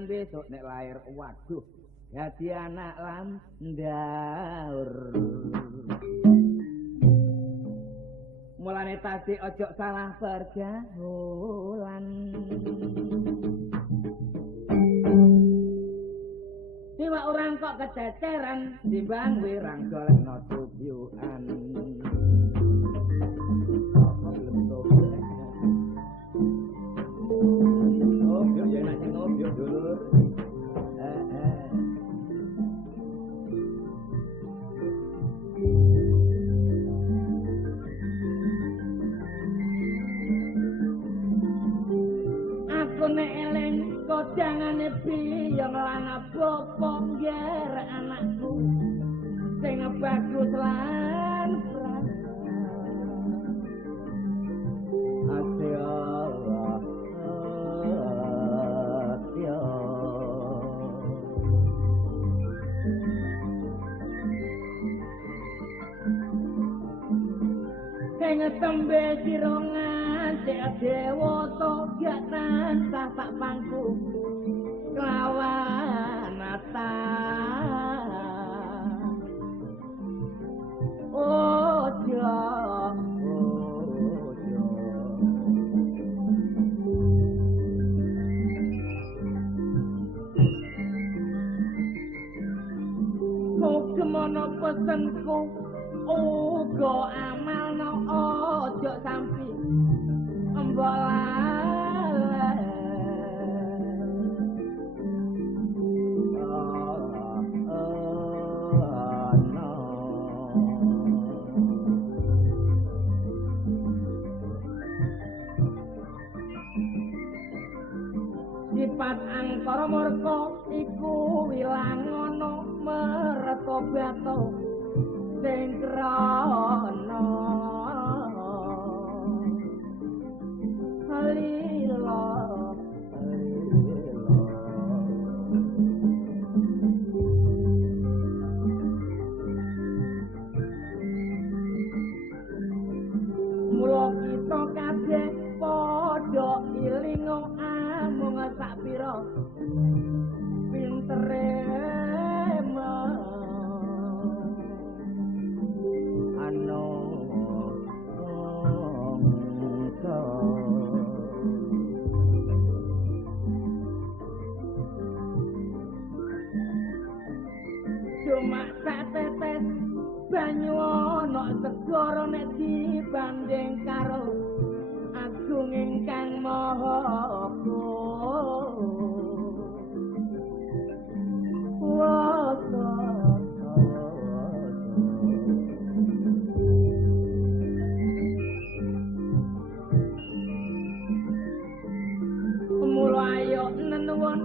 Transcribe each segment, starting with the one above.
tenan besok nek lahir waduh dadi anak landaur. Mulane tasih ojo salah pergaulan. Iwak orang kok kececeran timbang wirang golekno tujuan. Oh, yo yen nek ngopi dulur. Aku nek eling kodangane biyong lan bapa ngger anakku sing bagus lan sing tembe sirongan cek dewata gak tansah sak pangku kelawan nata ojo kemono pesenku uga amalno ojo sampe embolale sifat angkara murka iku wilang ana meretobato sing krana halila mula kita kabeh padha ilinga amung sak pira pintere cuma sak tetes banyu ana segara nek dibanding karo agung ingkang maha kuwasa. Mula ayo nenuwun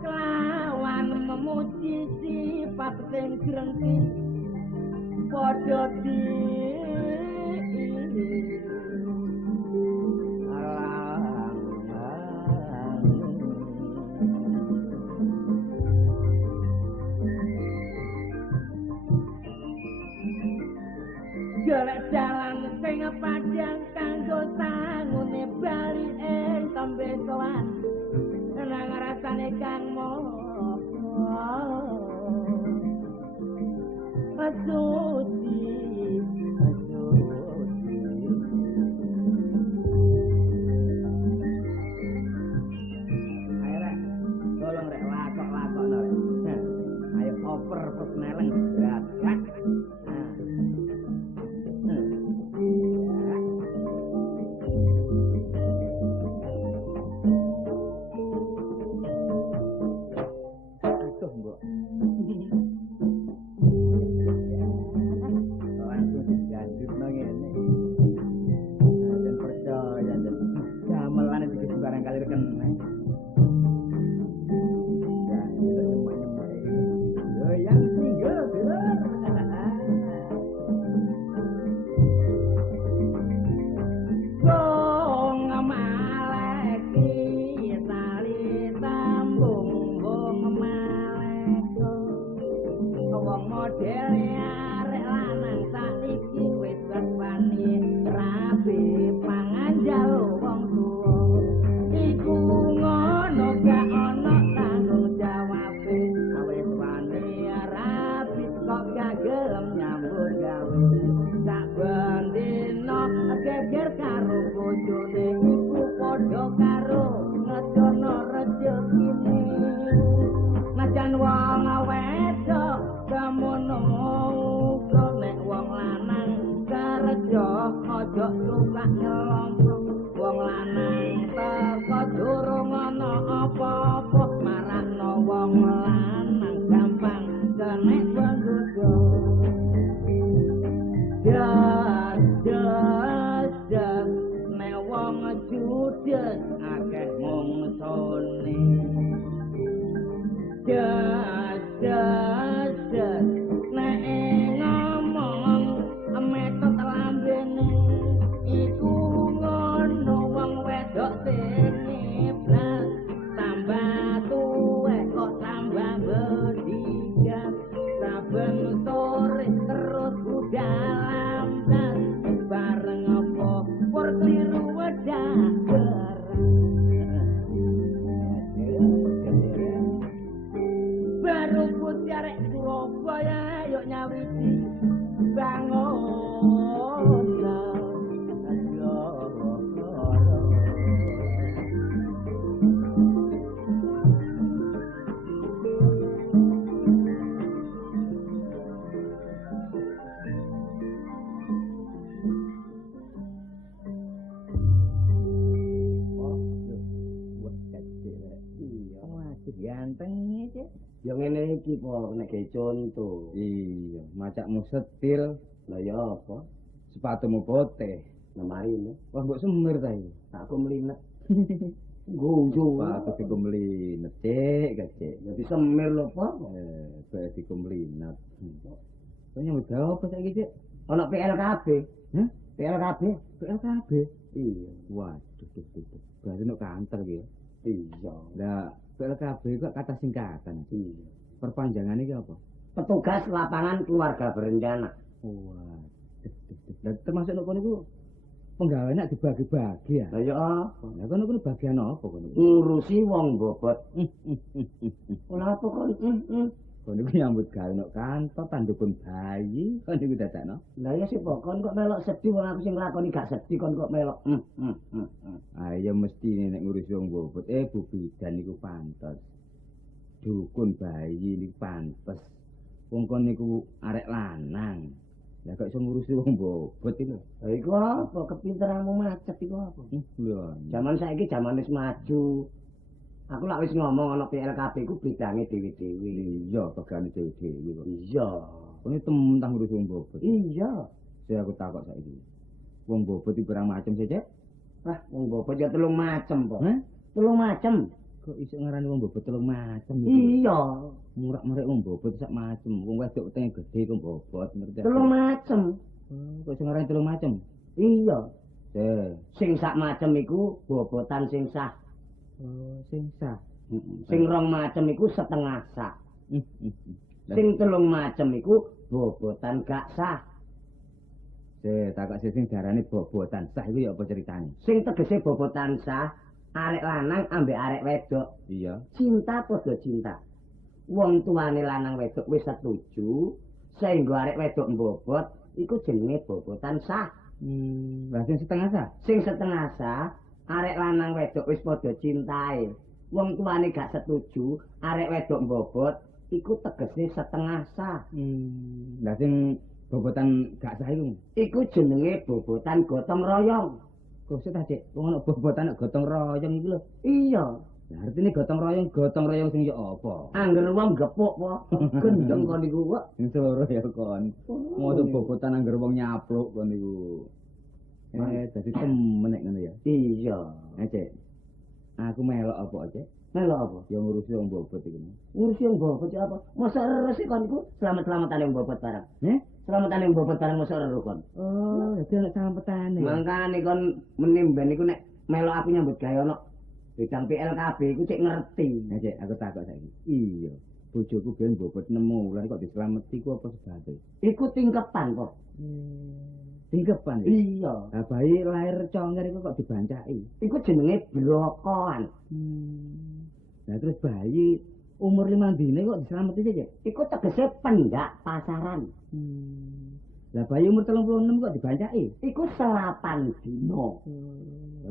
kelawan memuji sifat sing grengki padha golek jalan sing padhang kanggo sangune bali ing tembe sowan nang rasane kang moho asuci ayo rek tolong rek lakok-lakokno rek ayo oper pesneleng berat ya. Panganjal wong tuwa iku ngono gak ana tanggung geger karo bojone iku padha karo ngedono rejekine najan wong wedok gamono uga nek wong lanang kerja aja suka nyelompok wong lanang teko durung ana apa-apa marakno wong lanang gampang kenek penggoda jas nek wong judes akeh mungsone jas nek ngomong metot lambene iku ngono wong wedok sing iblas tambah tuwe kok tambah bedikan saben sore terus budal bareng apa por kliru wedager baru putih arek Surabaya yuk nyawiti bangun ganteng iki. Ya ngene iki po nek conto. Iya, macakmu setil. Lah ya apa? Sepatumu putih. Lemari. Wah, mbok semir ta iki. Aku melinet. Guyu. Sepatu dikumlinet, Cek, Cek. Jadi semir lho, Pak. Bae dikumlinet. Kok nyambut gawe apa saiki, Cek? Ana PLKB. Hah? PLKB? PLKB. Iya. Waduh, berarti nek kantor iki. Iya. Lah, PLKB kok kata singkatan. Iya. Perpanjangan iki apa? Petugas lapangan keluarga berencana. Waduh. Lah termasuk nek kono iku penggaweane dibagi-bagi ya. Lah ya apa? Lah kono bagian apa kono? Ngurusi wong bobot. Ora apa kok. Kono iku nyambut gawe nek kantor tandukun bayi, kono iku dadakno. Lah ya sih pokon kok melok sedih wong aku sing nglakoni gak sedih kon kok melok. Ya mesti nek ngurusi wong bobot. Bu Bidan niku pantes. Dukun bayi niku pantes. Wong kon niku arek lanang. Lah kok iso ngurusi wong bobot iki lho. Lah iku apa kepinteranmu macet iku apa? Lho. Zaman saiki zaman wis maju. Aku lak wis ngomong ana PLKB ku bidange dhewe-dhewe. Iya, pegane dhewe-dhewe kok. Iya. Kono temen tang ngurusi wong bobot. Iya. Saya aku takok saiki. Wong bobot iki pirang macem sih, Cek? Wah, wong bobot ya 3 macem, Pak. Hah? 3 macem. Kok iso ngarani wong bobot 3 macem? Iya. Murak-murik wong bobot sak macem. Wong wedok wetenge gedhe kok bobot, ngerti? 3 macem. Kok iso ngarani 3 macem? Iya. Sing sak macem iku bobotan sing sah. Sing sah. Sing 2 macem iku setengah sah. Sing 3 macem iku bobotan gak sah. Takak sing darane bobotan sah iku ya apa ceritane? Sing tegese bobotan sah, arek lanang ambek arek wedok. Iya. Cinta padha cinta. Wong tuane lanang wedok wis setuju, sehingga arek wedok mbobot iku jenenge bobotan sah. Lah sing setengah sah? Sing setengah sah, arek lanang wedok wis padha cintae. Wong tuane gak setuju, arek wedok mbobot iku tegese setengah sah. Lah sing bobotan gak sah iku? Iku jenenge bobotan gotong royong. Kok sih ta, Cek? Wong ana bobotan gotong royong iki lho. Iya. Lah artine gotong royong sing yo apa? Angger wong gepuk po. Gendeng kon niku kok. Sing loro ya kon. Moto bobotan angger wong nyapluk kon niku. Dadi temen nek ngono ya. Iya. Cek. Aku melok apa, Cek? Melok apa? Ya ngurusi wong bobot iki. Ngurusi wong bobot apa? Mosok resik kon niku selamat-selamatan wong bobot barang. Selamatan wong bobot barang mosok ero kon. Oh, dadi ana selamatane. Mangkane kon menimben iku nek melok aku nyambut gawe ana bidang PLKB iku cek ngerti. Cek, aku takok saiki. Iya. Bojoku ben bobot nemu, lan kok dislameti ku apa sebate? Iku tingkepan kok. Tingkepan. Iya. Lah bayi lahir congger iku kok dibancaki. Iku jenenge blokoan. Lah terus bayi umur 5 dine kok dislameti sih, Cek? Iku tegese pendak pasaran. Lah bayi umur 36 kok dibancaki? Iku 8 dina.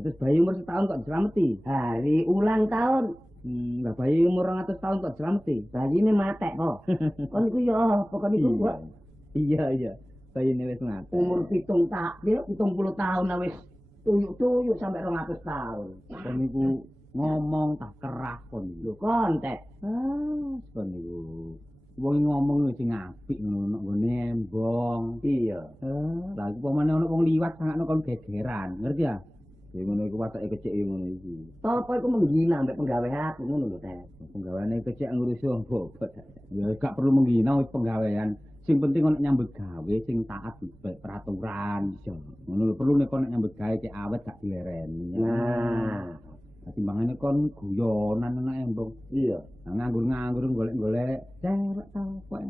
Terus bayi umur setahun kok dislameti? Hari ulang tahun. Lah bayi umur 200 tahun kok dislameti? Bayine matek kok. Kon iku ya apa kon iku kok. Iya. Bayine wis mati. Umur 70 tahun lah wis tuyuk-tuyuk sampai 200 tahun. Kon niku ngomong tak kerah kon. Lho kontek. Kon niku wong ngomong sing apik ngono nggone embong. Iya. Lah iku pamane ana wong liwat sangakno kon gegeran, ngerti ya? Ya ngono iku watake kecik ya ngono iki. Apa iku menghina mbek penggawe aku ngono lho, Teh. Penggaweane kecik ngurusi wong bobot. Ya gak perlu menghina wis penggawean. Sing penting ana nyambut gawe sing taat peraturan. Ngono lho perlu nek kon nyambut gawe cek awet gak dilereni. Nah, timbangane kon guyonan ana embong. iya. Nah, nganggur-nganggur golek-golek cewek tau kok.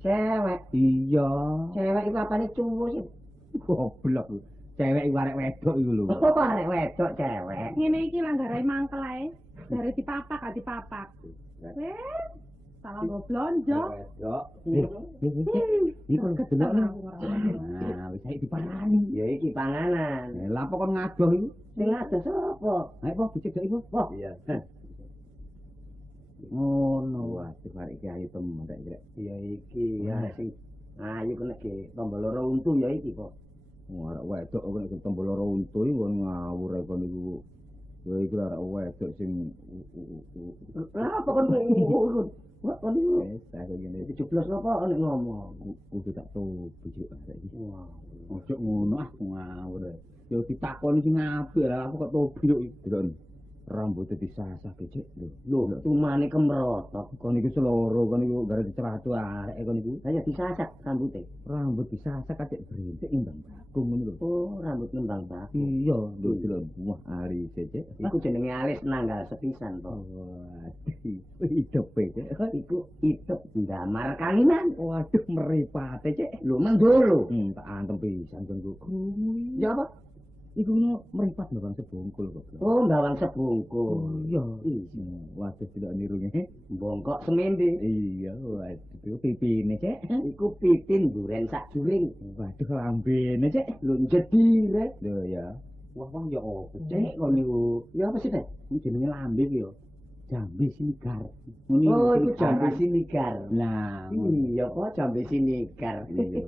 Cewek. Iya. Cewek iku apane cuwu sih? Goblok. Cewek iku arek wedok iku lho. Apa arek wedok cewek? Ngene iki langgarai mangkel ae. Dari dipapak gak dipapak. Salah go blonjo. Wedok. Iku kedelok lho. Nah, wis saiki diparani. Ya iki panganan. Lah apa kon ngadoh iku? Sing ada sapa? Ayo po dicek iku. Po. Iya. Ngono. Waduh arek iki ayu temen rek. Ya iki arek sing ayu kena ke tombol loro untu ya iki kok. Arek wedok kok nek tombol loro untu iki kon ngawur ae kon iku. Ya iku arek wedok sing Lah apa kon ikut? Wah, kon iku aku ngene. dijeblos apa nek ngomong? Kudu tak bujuk arek iki. Wah. Ojo ngono ngawur ae. Yo ditakoni sing apik lah aku kok tobi kok iki. Rambutnya disasah becek lho. Lho, tumane kemrotok. Kon iku seloro, kon iku gara diceratu arek kon iku. Saya disasak rambutnya. Rambut disasah kacek brintik imbang bakung ngono lho. Oh, rambut ngembang bakung. Iya, lho delok wah ari cecek. Iku jenenge alis nanggal sepisan to. Waduh, hidup cek. Iku itep ndamar kanginan. Waduh meripate cek. Lho mendolo. Tak antem pisan kon ku. Ya apa? Iku ngono meripat Bang sebungkul kok. Oh, bawang sebungkul. Iya. Waduh tidak nirunge. Bongkok semende. Iya, waduh pipine cek. Iku pitin duren sak juring. Waduh lambene cek. Lho jedire. Lho ya. Wah, ya apa cek kon niku? Ya apa sih, Teh? Jenenge lambe ki yo. Jambe sinigar. Oh, iku jambe sinigar. Lah, iya kok jambe sinigar. Iya.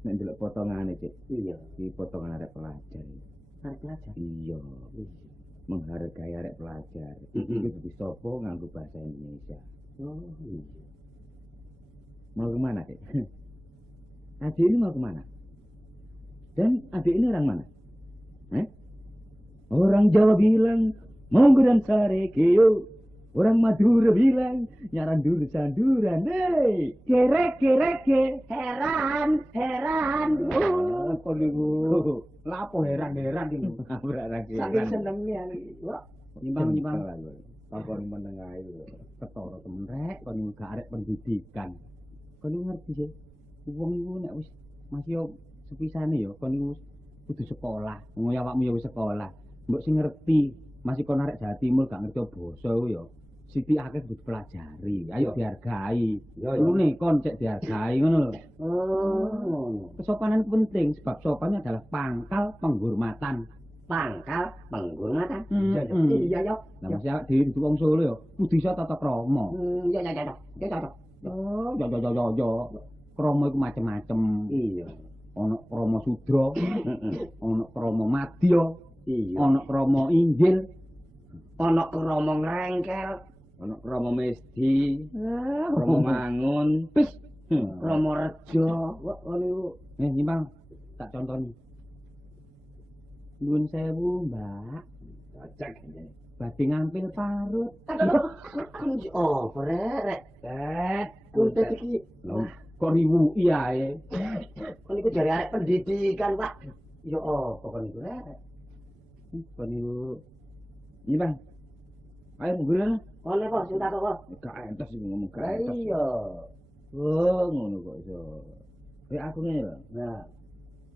Nek ndelok potongane, Cik. Iya. Iki potongan arek pelajar. Arek pelajar. Iya. Menghargai arek pelajar. Iki kudu sapa nganggo bahasa Indonesia. Oh, iya. Mau kemana, Cik? Adik ini mau kemana? Dan adik ini orang mana? Orang Jawa bilang, monggo dan sare keo. Orang Madura bilang, nyaran dulu sanduran. Hei, gerek. Heran. Apa niku? Lapo heran niku. Saking senengnya iki. Wah, Nyimpang. Takon menengah itu. Ketara temen rek, kon niku gak arek pendidikan. Kon niku ngerti sih. Wong iku nek wis masih yo sepisane yo, kon niku kudu sekolah. Wong awakmu yo wis sekolah. Mbok sing ngerti, masih kon arek Jawa Timur gak ngerti basa yo. Siti akeh kudu pelajari. Ayo dihargai. Lune kon cek dihargai ngono lho. Oh. Kesopanan penting sebab sopannya adalah pangkal penghormatan. Pangkal penghormatan. Iya, Iya, ya. Lah mesti awak dhewe wong Solo yo kudu iso tata krama. Ya. Oh, ya. Krama iku macem-macem. Iya. Ana krama sudra, ana krama madya, Iya. ana krama injil, Ana krama ngrengkel, ana krama mesti, krama mangun. Pis. krama reja. Wah, niku Nyimpang, tak contoni. Nuwun sewu, Mbak. cocok. Badhe ngampil parut. Oh, rek. Kuntet iki. Kok riwuki ae. Kon niku jare arek pendidikan, Pak. Ya apa kon niku rek? Kon niku Nyimpang. Ayo mundur. Oleh kok sing takok kok. Gak entos iki ngomong gak Lah entos. iya. Oh, ngono kok iso. Aku ngene lho. Nah,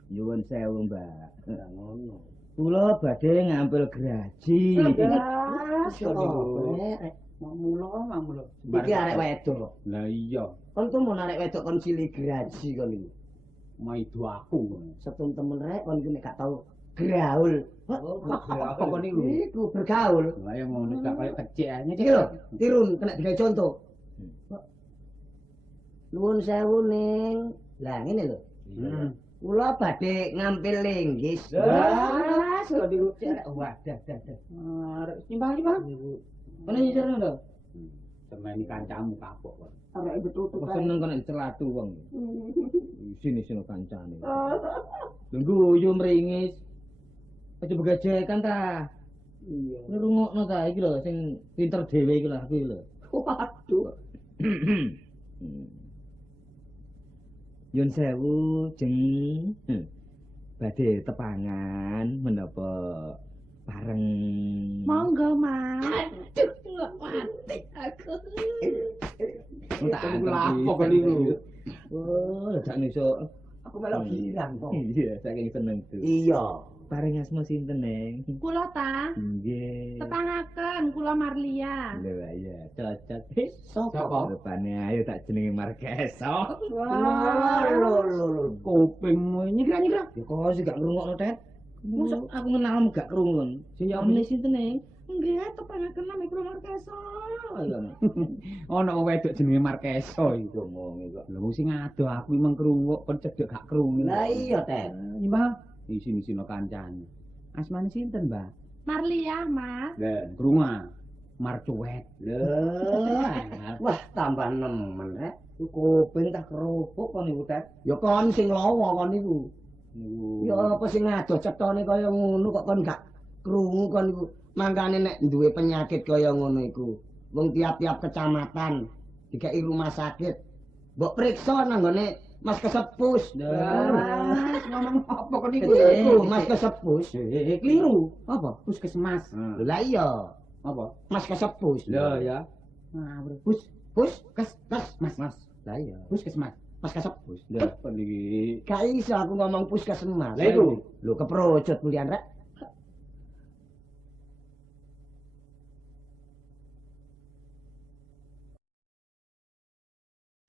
Nyuwun sewu, Mbak. ngono. Kula badhe ngampil graji. Mamulo. Iki arek wedok. Lah iya, Kon tuh mau arek wedok kon siligraji kon iki. maido aku. Setun temen rek kon iki nek gak tau graul. Apa kon niku? Iku bergaul. Lah ya ngono gak kaya kecek ae. Iki lho, tirun kena digawe contoh. Nuwun sewu ning. Lah ngene lho. Kula badhe ngampil linggis. Wah, kok niku cek. Wadah, dah. Arek nyembah. Ono nyisir lho. Semeni kancamu kapok kok. Arek betutuk Kok seneng kok nek celatu wong. Sini kancane. Lungguh yo mringis. Aja begajekan ta. Iya. Ngrungokno ta iki lho sing pinter dhewe iki lho aku iki lho. Waduh. Yun sewu jeng badhe tepangan menapa bareng. Monggo, Mas. Aduh, nggak mati aku. Tak Lapo kok niku? Oh, dak iso. Aku melok girang kok. Iya, saking seneng tuh. Iya. Paring asma sinten, Neng? Kula ta. Nggih. Tepangaken kula Marlia. Lho iya, cocok. Sopo? Rupane ayo tak jenenge Markeso. Wah, lho. Kupingmu nyegra. Ya kok sih gak ngrungokno, Tet? Mosok aku kenalmu gak krungun. Siya Amne sinten, Neng? Nggih, tepangaken nami kula Markeso. Ono wedok jenenge Markeso iku. Ngomong kok. Lho sing ado aku memang krungu kon cedhek gak krungu. Lah iya, Ten. Nyembah. Isin-isino kancane. Asmane sinten, Mbak? Marlia, Mas. Lah, krungu. Marcuet. Wah, tambah nemen rek. Kuping tak kerupuk kon niku, Tet. Ya kon sing lawa kon niku. Ya apa sing ngadoh cetone kaya ngono kok kon gak krungu kon niku. Mangkane nek duwe penyakit kaya ngono iku, wong tiap-tiap kecamatan dikai rumah sakit. Mbok priksa nang gone Mas Kesepus. Ngomong apa kok niku? Iku Mas Kesepus. Kliru. Apa? Puskesmas. Lho lah iya. Apa? Mas Kesepus. Lho ya. Ngawur. Pus, Mas. lah iya. Puskesmas. Mas Kesepus. Lho, apa niki? Gak iso aku ngomong puskesmas. Lah iku. Lho keprojot mulian rek.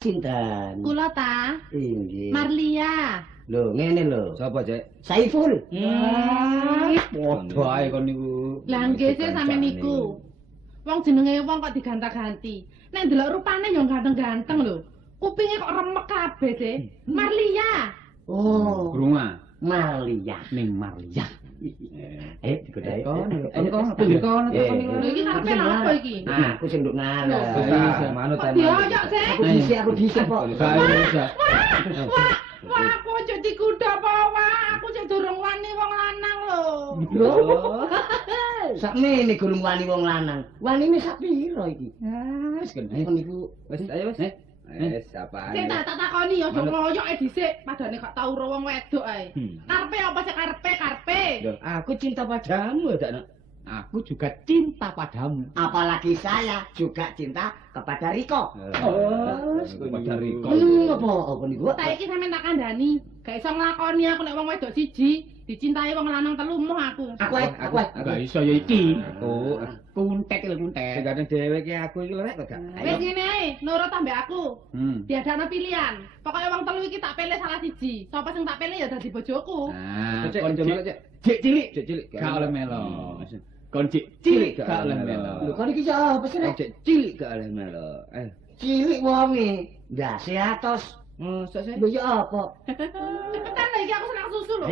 Sinten? Kula ta. Inggih. Marlia. Lho ngene lho. Sapa, Cek? Saiful. Padha ae kon niku. Lah nggih sih sampe niku. Wong jenenge wong kok diganteng-ganti. Nek ndelok rupane yo ganteng-ganteng lho. Kupinge kok remek kabeh sih. Marlia. Oh, Krungu. Malia. Ning Marlia. Digodhai. Kon. Lho iki karepe apa iki? Aku sing nduk ngarep. Bisa manut Kok dioyok sih? Aku bisa kok. Wah, aku aja dikuda apa wah. Aku cek durung wani wong lanang lho. Sakmene gurung wani wong lanang. Wanine sak pira iki? Wis kan. Niku Wis ayo wis. Wis apa Sing tak takoni aja ngoyoke dhisik, padane gak tau ro wong wedok ae. Karepe apa sih karepe? Aku cinta padamu, Dak. Aku juga cinta padamu. apalagi saya juga cinta kepada Riko. Kepada Riko. Apa niku? Saiki sampean tak kandhani, gak iso nglakoni aku nek wong wedok siji dicintai wong lanang telu moh aku. Aku. Gak iso ya iki. Aku Kuntek lho kuntek. kadang dhewe ki aku iki lho rek kok gak. Wis ngene ae, nurut ambek aku. Hmm. Diadakno pilihan. Pokoke wong telu iki tak pilih salah siji. Sapa sing tak pilih ya dadi bojoku. Nah, Cek, kon coba, Cek. Cek cilik. Cek cilik. Gak oleh melo. Kon cek cilik gak oleh melo. Lho kan iki apa sih rek? Cek cilik gak oleh melo. Cilik wonge. Ndase atos. Mosok sih? Lho ya apa? Cepetan lho iki aku senang susu lho.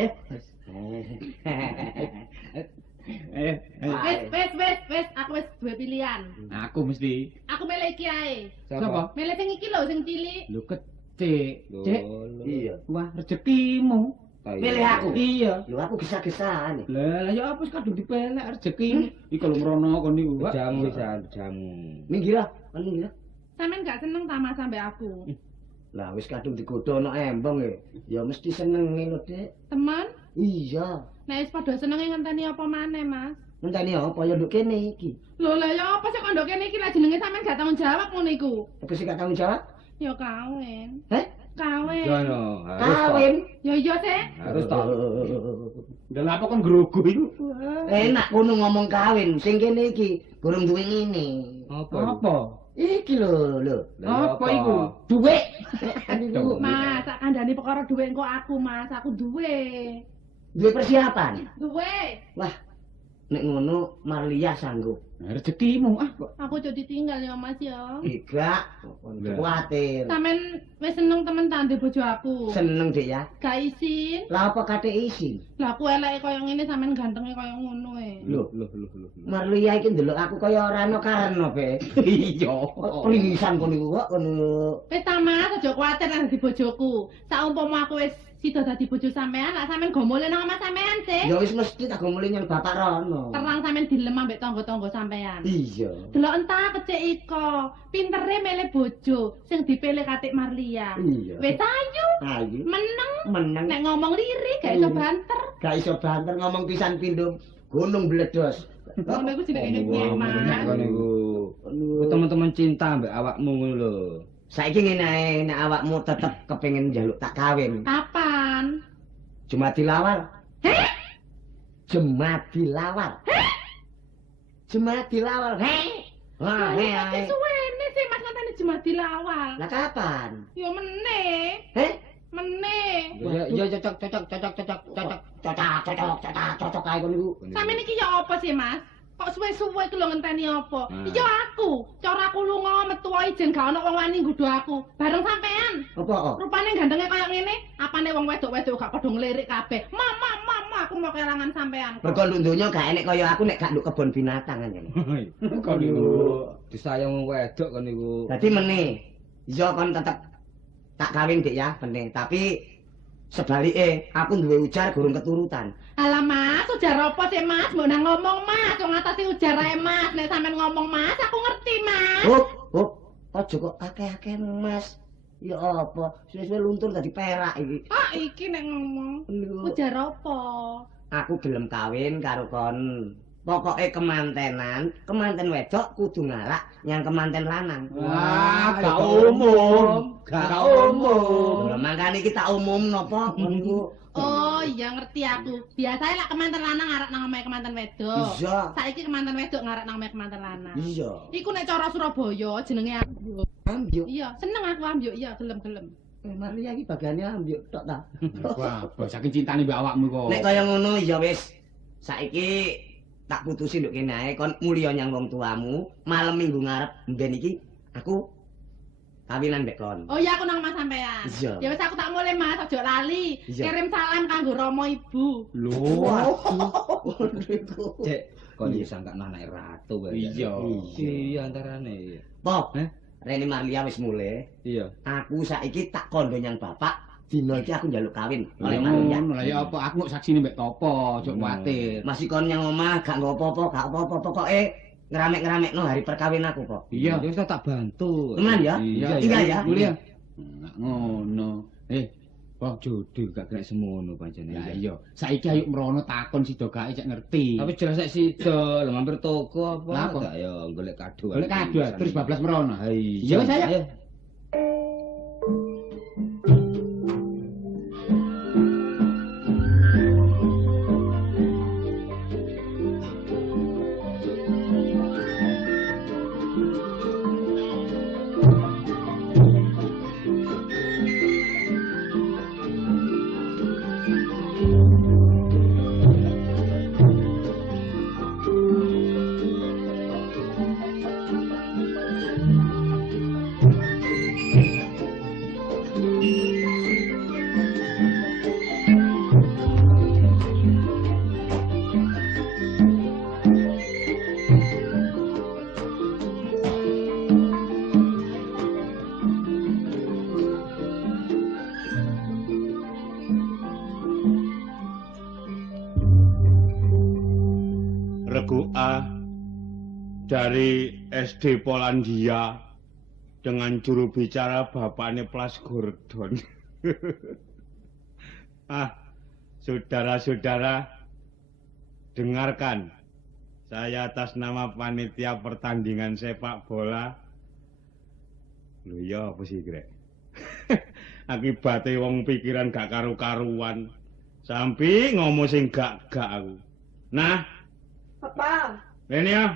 Wis, aku wis duwe pilihan. Aku mesti. Aku milih iki ae. Sapa? Milih sing iki lho, sing cilik. Lho kecek. Cek. Iya. Wah, rezekimu. Milih aku. Iya. Lho aku kisah-kisahane. Lah ya apa wis kadung dipelek rezeki. Iki lho mrono kon niku. Jamu pisan, jamu. Minggir lah, minggir. Sampeyan gak seneng ta Mas sampe aku. Lah wis kadung digodho ana embong ya mesti seneng lho, Dik. Temen, Iya. nek wis padha senenge ngenteni apa maneh, Mas? Ngenteni apa ya nduk kene iki. Lho lah ya apa sih kok ndok kene iki lah jenenge sampean gak tanggung jawab ngono iku. Aku sing gak tanggung jawab. Ya kawin. Heh? Kawin. Ya no, harus Kawin. Ya iya, Sik. Harus toh. Lah apa kon grogu iku? Enak kono ngomong kawin, sing kene iki gorong duwe ngene. Apa? Iki lho. Apa iku? Duwe. Mas, sak kandhane perkara duwe engko aku, Mas. Aku duwe. Duwe persiapan. Duwe. Wah, nek ngono Marlia sanggup. Rezekimu Aku jadi tinggal ya, Mas ya. Iga, kuatir. Sampeyan wis seneng temen tande bojo aku. Seneng Dik ya. Gak isin. Lah apa kate isin? Lah aku eleke kaya ngene sampean gantenge kaya ngono e. Loh. Marlia iki ndelok aku kaya ora ana karena, Be. Iya. Pringisan kono iku kok kono. Wis ta Mas, aja kuwatir nek dadi bojoku. Saumpama aku wis sida dadi bojo sampean, lak sampean gomole nang omah sampean sih. Ya wis mesti tak gomuli nyang bapak rono. Terang sampean dilem ambek tangga-tangga sampean. Iya. Delok entah kecik iko, pintere milih bojo sing dipilih Katik Marlia. Iya. Wis ayu, Ayu. meneng. Meneng. Nek ngomong lirik gak iso banter. Gak iso banter ngomong pisan pindho gunung bledos. Ngono iku jenenge nyemak. Kan niku. Teman-teman cinta mbek awakmu ngono lho. Saiki ngene ae nek awakmu tetep kepengin njaluk tak kawin. Kapan? Jumadi lawar. Heh? Jumadi lawar. Jumadi lawar. Heh. Wah, heh. Wis suwene sih Mas ngenteni Jumadi lawal. Lah kapan? Ya meneh. Heh? Meneh. Ya Cocok ae kono iku. Sampeyan iki ya apa sih, Mas? Kok suwe-suwe ku lho ngenteni apa? Ya aku, cara aku lunga metu wae jen gak ono wong wani nggodho aku. Bareng sampean. Apa? Rupane gandenge kaya ngene, apane wong wedok-wedok gak padha ngelirik kabeh. Mama, aku mau kelangan sampean. Mergo nduk donya gak enek kaya aku nek gak nduk kebon binatang kan. Kon niku disayang wedok kon niku. Dadi meneh. Iya kon tetep tak kawin Dik ya, meneh. Tapi sebalike aku duwe ujar gurung keturutan. Alah Mas, ujar apa sih Mas? Mbok nang ngomong Mas, wong ngatasi ujar ae Mas. Nek sampean ngomong Mas, aku ngerti Mas. Aja kok akeh-akeh Mas. Ya apa? Suwe-suwe luntur dadi perak iki. Ah, iki nek ngomong. Ujar apa? Aku gelem kawin karo kon. Pokoke kemanten wedok kudu ngalak nyang kemanten lanang. Wah, gak umum. Lha mangkane iki tak umum napa niku. Oh iya ngerti aku. Biasanya lah kemanten lanang ngarep nang omahe kemanten wedok. Iya. Saiki kemanten wedok ngarep nang omahe kemanten lanang. Iya. Iku nek cara Surabaya jenenge ambyuk. Ambyuk. Iya, seneng aku ambyuk. Iya, gelem-gelem. Maria iki bagane ambyuk tok ta. Wah, saking cintane mbak awakmu kok. Nek kaya ngono ya wis. Saiki tak putusi nduk kene ae kon mulya nyang wong tuamu, malam minggu ngarep mben iki aku kawinan mbek kon. Oh iya aku nang omah sampean. Iya. Ya wis aku tak mulai Mas, aja lali. Iya. Kirim salam kanggo Rama Ibu. Cek, kon iki sangka anake ratu wae. Iya. Iya antarane. Pop, Rene Marlia wis mulai. Iya. Aku saiki tak kondo nyang bapak. Dino iki aku njaluk kawin oleh Lah Maria. ya apa aku saksine mbek topo, ojo kuwatir. Masih kon nyang omah gak nggo apa-apa, gak apa-apa pokoke ngeramek-ngeramekno hari perkawin aku kok. Iya. Ya wis tak bantu. Teman ya? Iya. Tinggal ya. Mulia. Nah, ngono. Wong Jodoh gak kena semono pancene. ya iya. Saiki ayo mrono takon sida gae cek ngerti. Tapi jelas nek sida lho mampir toko apa? Lah, apa? Gak ya golek kado. Golek kado terus bablas mrono. Iya, Wis, ayo. Regu A dari SD Polandia dengan juru bicara bapaknya Plas Gordon. Saudara-saudara, dengarkan. Saya atas nama panitia pertandingan sepak bola. Loh ya apa sih, Grek? Akibate wong pikiran gak karu-karuan. Sampai ngomong sing gak-gak aku. Nah, Apa? ini ya.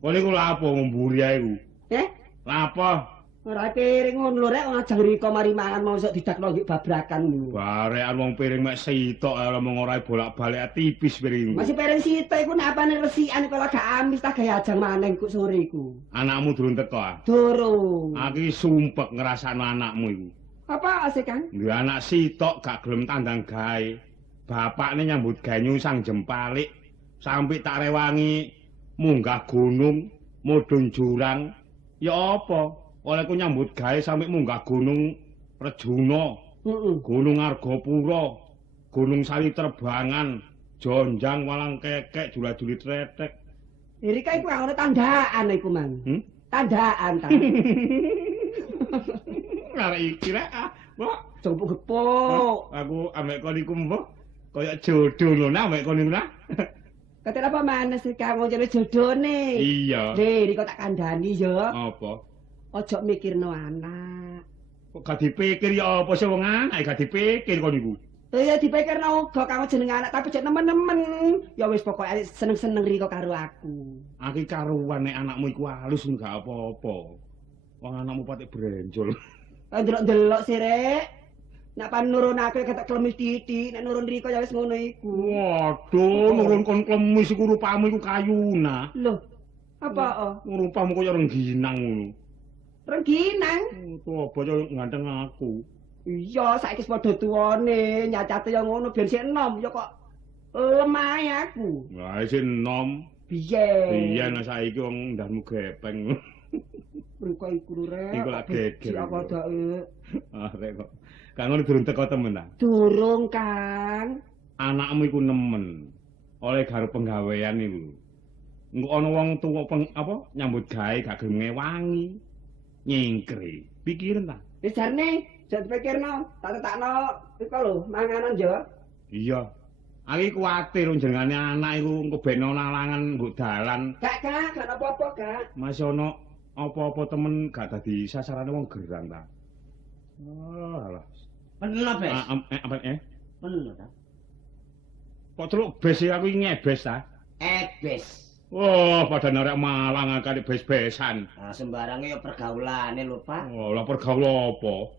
Kau ini lapo ngemburi ae ku. Lapo? Ora piring ngono lho rek ngajeng riko mari mangan mau sok didakno nggih babrakan niku. Barekan wong piring mek sitok ora mung ora bolak-balik tipis piring. Masih piring sitok iku napane resikan kok gak amis tak gawe ajang maneng kok sore iku. Anakmu durung teko ah? Durung. Aku iki sumpek ngrasakno anakmu iku. Apa sih Kang? Duwe anak sitok gak gelem tandang gawe. Bapakne nyambut gawe nyusang jempalik sampai tak rewangi munggah gunung, mudhun jurang. Ya apa? Oleh ku nyambut gawe sampai munggah gunung Rejuna, Gunung Argopura, Gunung Sali Terbangan, Jonjang Walang Kekek, Jula-juli Tretek. Iri kae ku ana tandaan iku, Mang. Tandaan ta. Arek iki rek ah, Mbok. Coba gepok. Aku ambek kon iku mbok kaya jodoh lho nah ambek kon iku nah. Kate apa maneh sih Kang jane jodone. Iya. Dek, kok tak kandhani ya. Apa? Ojo mikirno anak. Kok gak dipikir ya apa sih wong anak gak dipikir kon iku. Ya dipikirno uga kang jeneng anak tapi jek nemen-nemen. Ya wis pokoke seneng-seneng riko karo aku. Aki karuan nek anakmu iku halus gak apa-apa. Wong anakmu patik brenjol. Ndelok-ndelok sih rek. Nek pan nurunake ketek klemis titik, nek nurun riko ya wis ngono iku. Waduh, nurun kon klemis iku rupamu iku kayuna. Loh, apa Rupamu kaya rengginang ngono. Rengginang? Tuh apa kaya ganteng aku. Iya, saiki wis padha tuwane, nyacate ya ngono ben sik enom ya kok lemah aku. Lah isin enom. Biyen. Biyen saiki wong ndahmu gepeng. Riko iku rek. Iku lak geger. Siapa dake? Ah rek kok. Kang ngono durung teko temen ta? Durung, Kang. Anakmu iku nemen. Oleh gawe penggawean iku. Engko ana wong tuwa nyambut gawe gak gelem ngewangi. Nyingkre. Pikirin ta? Wis jarne, jek dipikirno, tak tetakno iku lho, manganan ya. Iya. Aku kuwatir jenengane anak iku engko beno nalangan nggo dalan. Gak apa-apa, Kak. Masih ana apa-apa temen gak dadi sasarane wong gerang ta. Oh, alah. Menelo, Bes. Apa Menelo ta? Kok celuk bes aku iki ngebes ta? Bes. Oh, pada narek Malang akare bes-besan. Nah, sembarange ya pergaulane lho, Pak. Oh, lah pergaul apa?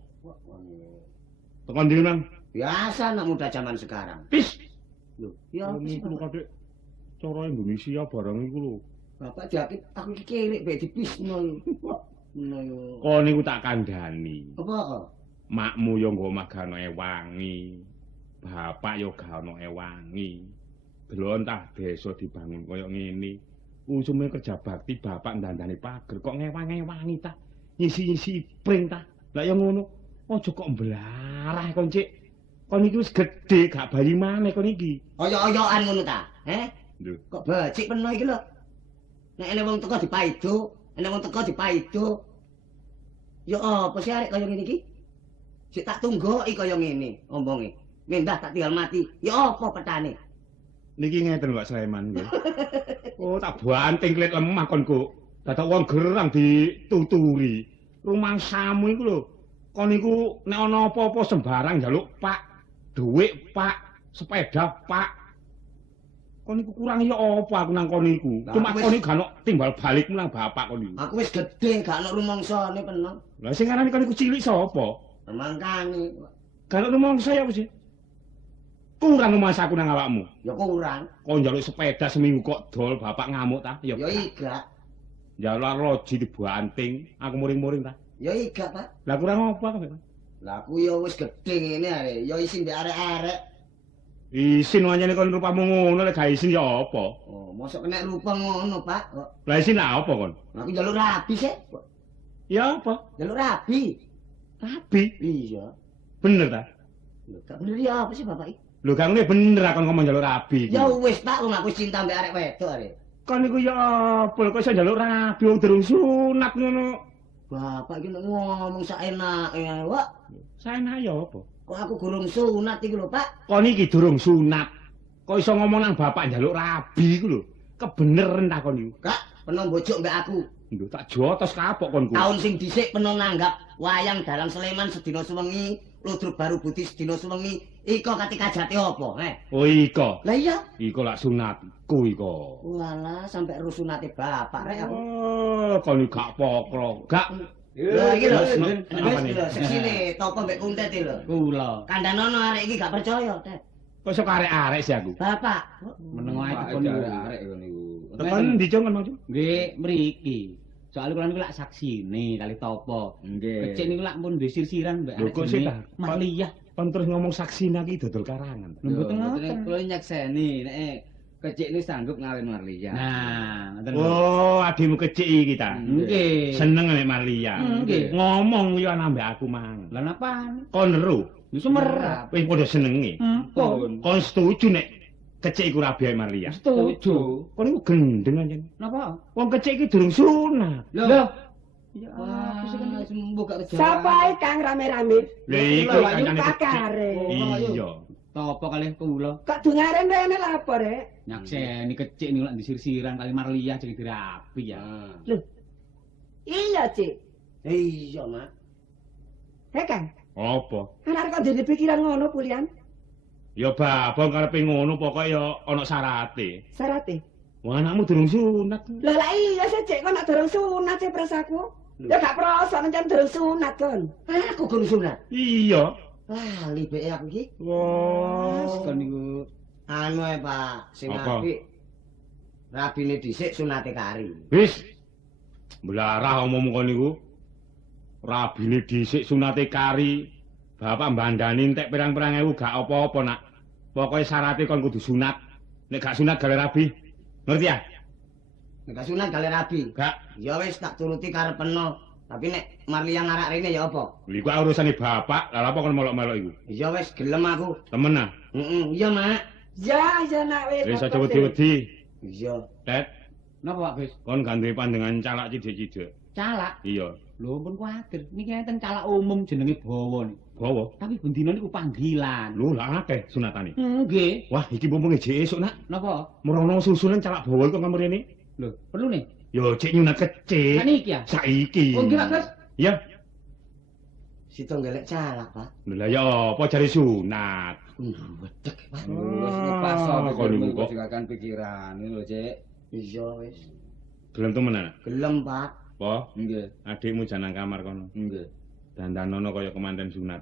Tekan ndi, Mang? Biasa anak muda zaman sekarang. Pis. Lho, ya apa sih, Iku Pak? kadek cara Indonesia barang iku lho. Bapak diakit aku iki cilik mek dipisno. Ngono yo. Kok niku tak kandhani. Apa kok? Makmu yo nggo magano ewangi. Bapak yo gak ono ewangi. Delon tah desa dibangun kaya ngene. Usume kerja bakti bapak ndandani pager kok ngewangi-wangi ta. Ngisi-ngisi pring ta. Lah yo ngono. Aja kok mblarah kon, Cik. Kon iki wis gedhe gak bali maneh kon iki. Oyo-oyoan ngono ta? Lho, Kok becik peno iki lho. Nek ana wong teko dipaido, ana wong teko dipaido. Ya apa sih arek kaya ngene iki? Sik tak tunggoki kaya ngene omonge. Mendah tak tinggal mati. Ya apa petane? niki ngeten Pak Sleman nggih. Oh, tak banting klit lemah kon kok. Dadak wong gerang dituturi. Rumangsamu iku lho. Kon niku nek ana apa-apa sembarang njaluk Pak, dhuwit Pak, sepeda Pak. Kon niku kurang ya apa aku nang kon niku. Cuma kon niku gak ono timbal balikmu nang bapak kon niku. Aku wis gedhe gak ono rumangsane peno. Lah sing ngarani kon niku cilik sapa? Mangkane. Gak ono rumangsa ya apa sih? Kurang rumangsaku nang awakmu. Ya kurang. Kok njaluk sepeda seminggu kok dol bapak ngamuk ta? Ya iga. Njaluk loji dibanting, aku muring-muring ta. Ya iga, Pak. Lah kurang apa kok? Lah aku ya wis gedhe ngene arek. Ya isin mbek arek-arek. Isin wancane kon rupamu ngono lek gak isin ya apa? Oh, mosok kena rupa ngono, Pak. Kok Lah isin lah apa kon? aku njaluk rabi sih. Ya apa? Njaluk rabi. Rabi. Iya. Bener ta? Lho, gak bener ya apa sih Bapak iki? Lho kang ngene bener kon ngomong njaluk rabi. Ya wis, Pak, wong aku cinta mbek arek wedok arek. Kon niku ya apa kok iso njaluk rabi wong durung sunat ngono. Bapak iki nek ngomong saenake ae, Wak. Saenak ya apa? Kok aku gurung sunat iki lho, Pak. Kon iki durung sunat. Kok iso ngomong nang bapak njaluk rabi iku lho. Kebeneren ta kon iku? Kak, peno mbojok mbek aku. Lho tak jotos kapok kon ku. Taun sing dhisik peno nanggap wayang dalang Sleman sedina suwengi, Ludruk Baru Buti sedina suwengi, iko katikajate apa, Oh iko. Lah iya. Iko lak sunatku iko. Walah, sampe rusunate bapak rek aku. Oh, kon gak pokro. Gak. Lha iki lho, Apa nih? seksine topo mbek kuntet lho. Kula. Kandhanono arek iki gak percaya, Tet. Kok sok arek-arek sih aku. Bapak, Meneng wae Pak, kon arek-arek kon niku. Temen ndi Jong kan Mang? Nggih, mriki. Soale kula niku lak saksine kali topo. Nggih. Kecik niku lak pun sir-siran mbek Lho, kok sih, jenenge ta? Mahliyah. Kon terus ngomong saksi iki dodol karangan. Lho, mboten ngoten. Kula nyakseni nek kecik ini sanggup ngawin Marlia. Nah, ngoten lho. Oh, adikmu kecik iki ta. Nggih. Seneng nek Maria. Nggih. Ngomong yo nambah aku mang. Lah napa? Kon ero. Wis merap. Wis padha senenge. Pun. Kon setuju nek kecik iku rabi Maria. Setuju. Kon iku gendeng anjen. Napa? Wong kecik iki durung sunat. Lho. Ya, Wah, wis kan sembuh gak kerja. Sapa ae Kang rame-rame? Lha iku Lho, kancane kecik. pakare. Iya. Topo kalih kula. Kok dungaren rene lha apa, Rek? Nyakseni kecik niku lak disir-siran kali Marliah jadi dirapi ya. Iya, Cik. iya, Mak. Heh, Kang. Apa? Anak kok dene pikiran ngono pulian? Ya babon karepe ngono pokoke ya ana syarate. Sarate. Wong anakmu durung sunat. Lah lah iya sih, Cik, kok nak durung sunat sih prasaku. Ya gak proso pancen durung sunat kon. Aku kudu sunat. Iya. Lali beke aku iki. Wah. Kon niku Anu ae, Pak, sing Apa? apik. Rabine dhisik sunate kari. Wis. Belarah omongmu kon niku. Rabine dhisik sunate kari. Bapak mbandani entek pirang-pirang ewu gak apa-apa, Nak. Pokoke syarate kon kudu sunat. Nek gak sunat gawe rabi. Ngerti ya? Nek gak sunat gale rabi. Gak. Ya wis tak turuti karepno. Tapi nek Marlia ngarak rene ya apa? Lha iku urusane bapak. Lah apa kon melok-melok iku? Ya wis gelem aku. Temen ah. Iya, Mak. Ya, ya nak wis. Wis aja wedi-wedi. Iya. Tet, napa Pak Bis? kon gak duwe pandangan calak cidik-cidik. Calak. Iya. Lho pun kuwatir. Niki enten calak umum jenenge Bawa niku. Bawa. Tapi bendina niku panggilan. Lho, lah akeh sunatane. Nggih. Wah, iki mumpung ejek esuk, Nak. Napa? Merono susunan calak bawa iku kamar ini. Lho, perlu nih. Yo, cek nyunat kecik. Saniki ya? Saiki. Oh, nggih Pak Bis. Ya. Sito golek calak, Pak. Lho lah ya apa jare sunat. Wedek, Pak. Wis pas kok niku kok. silakan pikiran ini lho, Cek. Iya wis. Gelem temenan. Gelem, Pak. Apa? Nggih, Adikmu jangan kamar kono. nggih. Dandanono kaya kemanten sunat.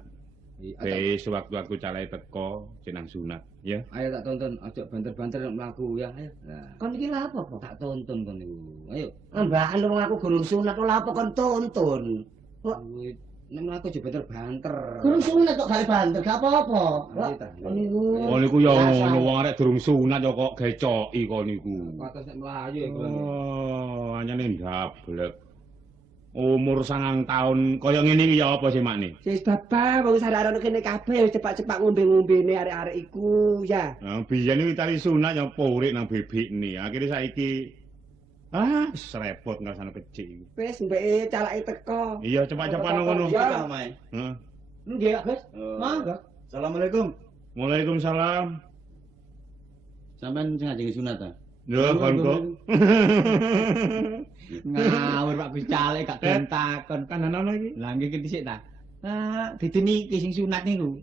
Wis waktu-waktu calake teko jenang sunat, ya. Ayo tak tonton, aja banter-banter nek mlaku ya, ayo. Nah, Kon iki lha apa, Pak? tak tonton kon niku. Ayo. Ambakan wong aku gurung sunat lha apa kon tonton? Kuwi nek mlaku aja banter-banter. Gurung sunat kok gak banter, gak apa-apa. Ayo ta. Kon niku. Oh niku ya ngono wong arek durung sunat ya kok gecoki kok niku. Patos nek mlayu ya kuwi. Oh, anyane ndablek. Umur 9 taun kaya ngene iki ya apa sih makne? Wis bapak wong sarana kene kabeh wis cepak-cepak ngombe-ngombene arek-arek iku ya. Nah, biyen iki tali sunat yang purik nang bebekne. Akhire saiki wis repot ngrasane kecik iki. Wis mbeke calake teko. Iya, cepat-cepat ngono. Ya. Heeh. Nggih Pak Bis. Monggo. Assalamualaikum. Waalaikumsalam. Sampeyan sing ajeng sunat ta? Ya, kon kok. Ngawur Pak Bis calek gak bentakon. Kandhanono iki. Lah nggih dhisik ta. Ah, dadi niki sing sunat niku.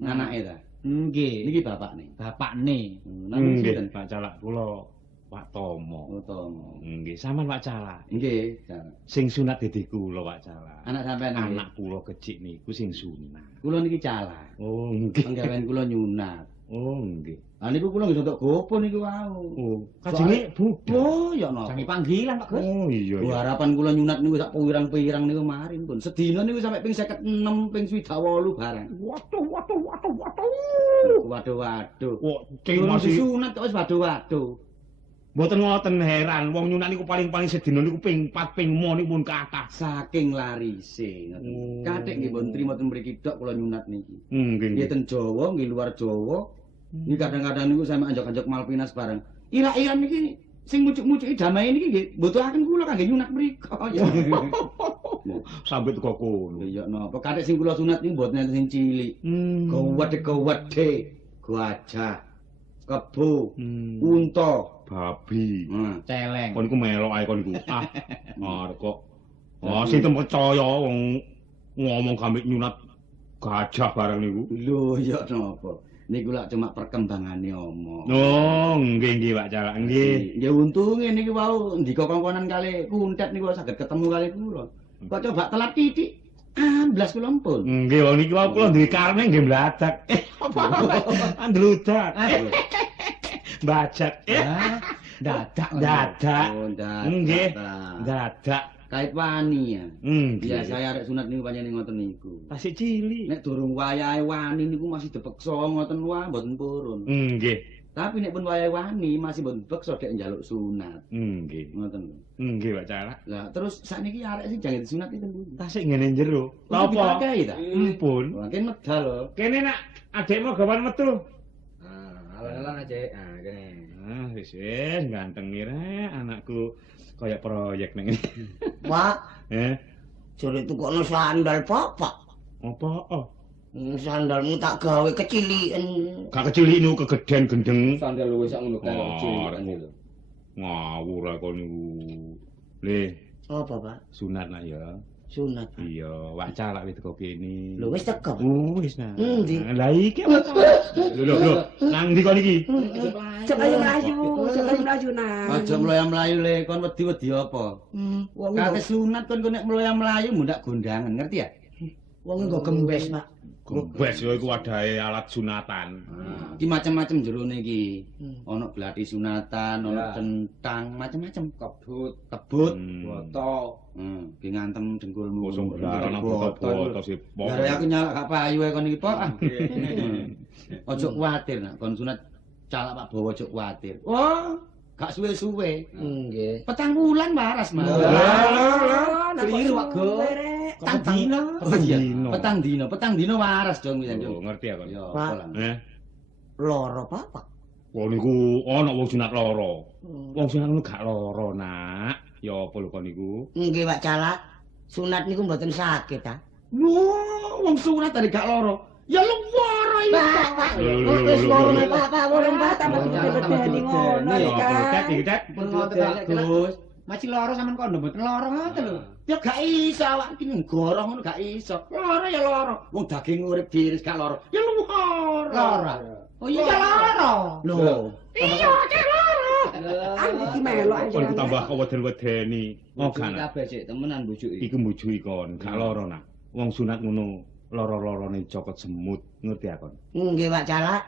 Anake ta. Nggih. Niki bapakne. Bapakne. Namung Nggih, sinten? Pak Calak kula Pak Tomo. Utama. Nggih, sampean Pak Calak. Nggih, Sing sunat dadi kula Pak Calak. anak sampean nggih. Anak kula kecik niku sing sunat. Kula niki calak. Oh, nggih. Penggawean kula nyunat. Oh, nggih. Lah niku kula nggih untuk gopo niku wau. Oh, kajenge Buddha. Oh, ya napa. Sange panggilan Pak Bis. Oh, iya Wah, ya. harapan kula nyunat niku sak pirang-pirang niku marin pun. Sedina niku sampai ping 56, ping 28 barang. Waduh. Waduh. Kok cek Durung masih disunat kok wis waduh. mboten ngoten heran. Wong nyunat niku paling-paling sedina niku ping 4 ping 5 niku pun kathah. Saking larise ngoten. Oh. Kathik nggih pun trima ten mriki tok kula nyunat niki. Nggih. Nggih ten Jawa, nggih luar Jawa. Nggih kadang-kadang niku sampe anjak-anjak Malvinas bareng. Ira-iran niki sing mucuk-mucuki damai niki nggih mbutuhaken kula kangge nyunat mriko. Ya. Sampai teko kono. Ya napa kathik sing kula sunat niku mboten enten sing cilik. Gowedhe gajah. kebo, Hmm. unta, babi. Celeng. Kon iku melok ae kon iku. Arep kok. Sing percaya wong ngomong gambik nyunat gajah barang niku. Lho, ya napa? Niku lak cuma perkembangane omong. Oh, nggih Pak Calak, nggih. Ya untunge niki wau ndika kongkonan kali kuntet niku saged ketemu kali kula. Kok coba telat titik. Amblas kula ampun. Nggih, wong niki wau kula duwe karene nggih bladak. Andludak. Bajak. Dadak. Dadak. Oh, dadak. Nggih. Dadak. Kait wani ya. Nggih. Biasa arek sunat niku pancen ngoten niku. Tasik cilik. Nek durung wayahe wani niku masih dipeksa ngoten wae mboten purun. Nggih. Tapi nek pun wayahe wani masih mboten dipeksa dek njaluk sunat. Nggih. Ngoten lho. Nggih, Pak Calak. Lah terus sakniki arek sing jangan disunat itu ndi? Tasik ngene jero. Apa Apa? dipakai ta? Ampun. Wah, kene medal lho. Kene nak adekmu gawan metu. Alon-alon aja. Kene. Wis ganteng nire anakku kaya proyek ning. Pak, jare tukokno sandal Bapak. Apa? Sandalmu tak gawe keciliken. Gak kecilik niku kegeden gendeng. Sandal wis sak ngono kae Oh, cilik lho. Ngawur ae kon niku. Le, Apa, Pak? sunat nak ya. Sunat. Iya, Wak Calak wis teko kene. Lho wis teko. Wis nah. Endi? Lah iki apa? Lho, nang ndi kon iki? Cek ayo mlayu nang. Aja mlayu-mlayu le, kon wedi-wedi apa? Wong Kate sunat kon nek mlayu-mlayu mundak gondangan, ngerti ya? wong nggo gembes, Pak. Gembes ya iku wadahe alat sunatan. Iki macam-macam jerone iki. Ana glati sunatan, ana Ya. centang, macam-macam. Kebut, Kebut, boto. ki ngantem dengkulmu. Kosong belaran nang foto-foto sih. Gara aku nyalak gak payu ae kon iki, Pak. Ojo kuwatir nak kon sunat calak Pak Bawa ojo kuwatir. Wah, gak suwe-suwe. Nggih. Petang wulan waras, Mas. Keliru Pak Go. Petang dino. Petang dino waras dong wis Oh, ngerti ya kon. Ya, Pak. apa lah. Loro Bapak. Wong niku ana wong sunat loro. Wong sunat niku gak loro, Nak. Ya apa lho kon niku? Nggih, Pak Calak. Sunat niku mboten sakit, ta? Wah, wong sunat tadi gak loro. Ya lu woro iki. Wis loro, Pak, Orang Pak tambah bedeni ngono Ya, kan. Tet. Gus. Masih loro sampean kok mboten loro ngoten lho. Ya gak iso awak iki nggorong ngono gak iso. Loro ya loro. Wong daging urip diiris gak loro. Ya lu loro. Loro. Oh iya loro. Lho. Iya, cek loro. Aku iki melok aja. Kon tambah keweden-wedeni. Oh, Bujuk kan. kabeh sik temenan bujuk iki. Iku mbujuki kon, gak loro, Nak. Wong sunat ngono loro-lorone cokot semut, ngerti ya kon? Nggih, Pak Calak.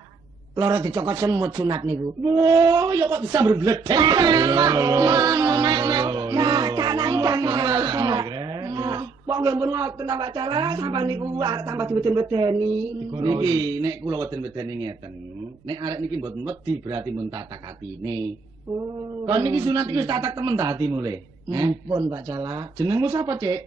Loro dicokot semut sunat niku. Wah, ya kok disambar bledek. Nah, kanan. Wong nggih pun ngoten tambah cala sampean niku arek tambah diweden-wedeni. Niki nek kula weden-wedeni ngeten, nek arek niki mboten wedi berarti mun tatak atine. Oh. Kon niki sunat iki wis tatak temen ta atimu le. Mumpun, Pak Calak. Jenengmu sapa, Cek?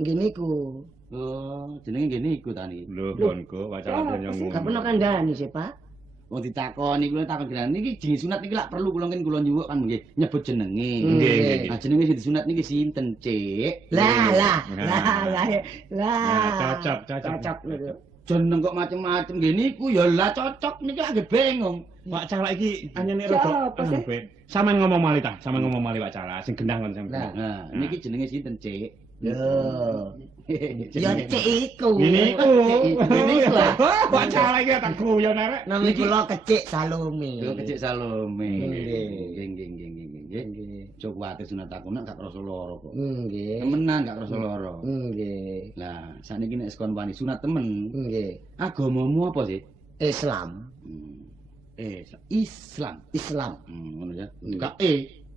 Nggih niku. Oh, jenenge ngene iku ta niki. Lho, konku wacara yang Gak pernah kandhani sih, Pak. Wong ditakoni kula takon jenengan niki jeneng sunat niki lak perlu kula kula nyuwuk kan nggih nyebut jenenge. Nggih. Nah jenenge sing disunat niki sinten, Cek? Lah. Cocok niku. Jeneng kok macem-macem nggih niku ya lah cocok niki lak nggih bingung. Pak Calak iki anyane Siapa rada sih? ambek. Sampeyan ngomong malih ta, sampeyan ngomong malih Pak Calak sing gendang kon sampeyan. Nah, niki jenenge sinten, Cek? Lho. Ya cek iku. Ngene iku. Ngene iku lah. Pak Calak iki tak guyon arek. Nami kula kecik Salome. Yo kecik Salome. Nggih. Nggih. Coba ate sunat aku nek gak krasa lara kok. Nggih. Temenan gak krasa lara. Nggih. Lah, sakniki nek sekon wani sunat temen. Nggih. Agamamu apa sih? Islam. Islam. Islam. Ngono ya. Nggih. Ka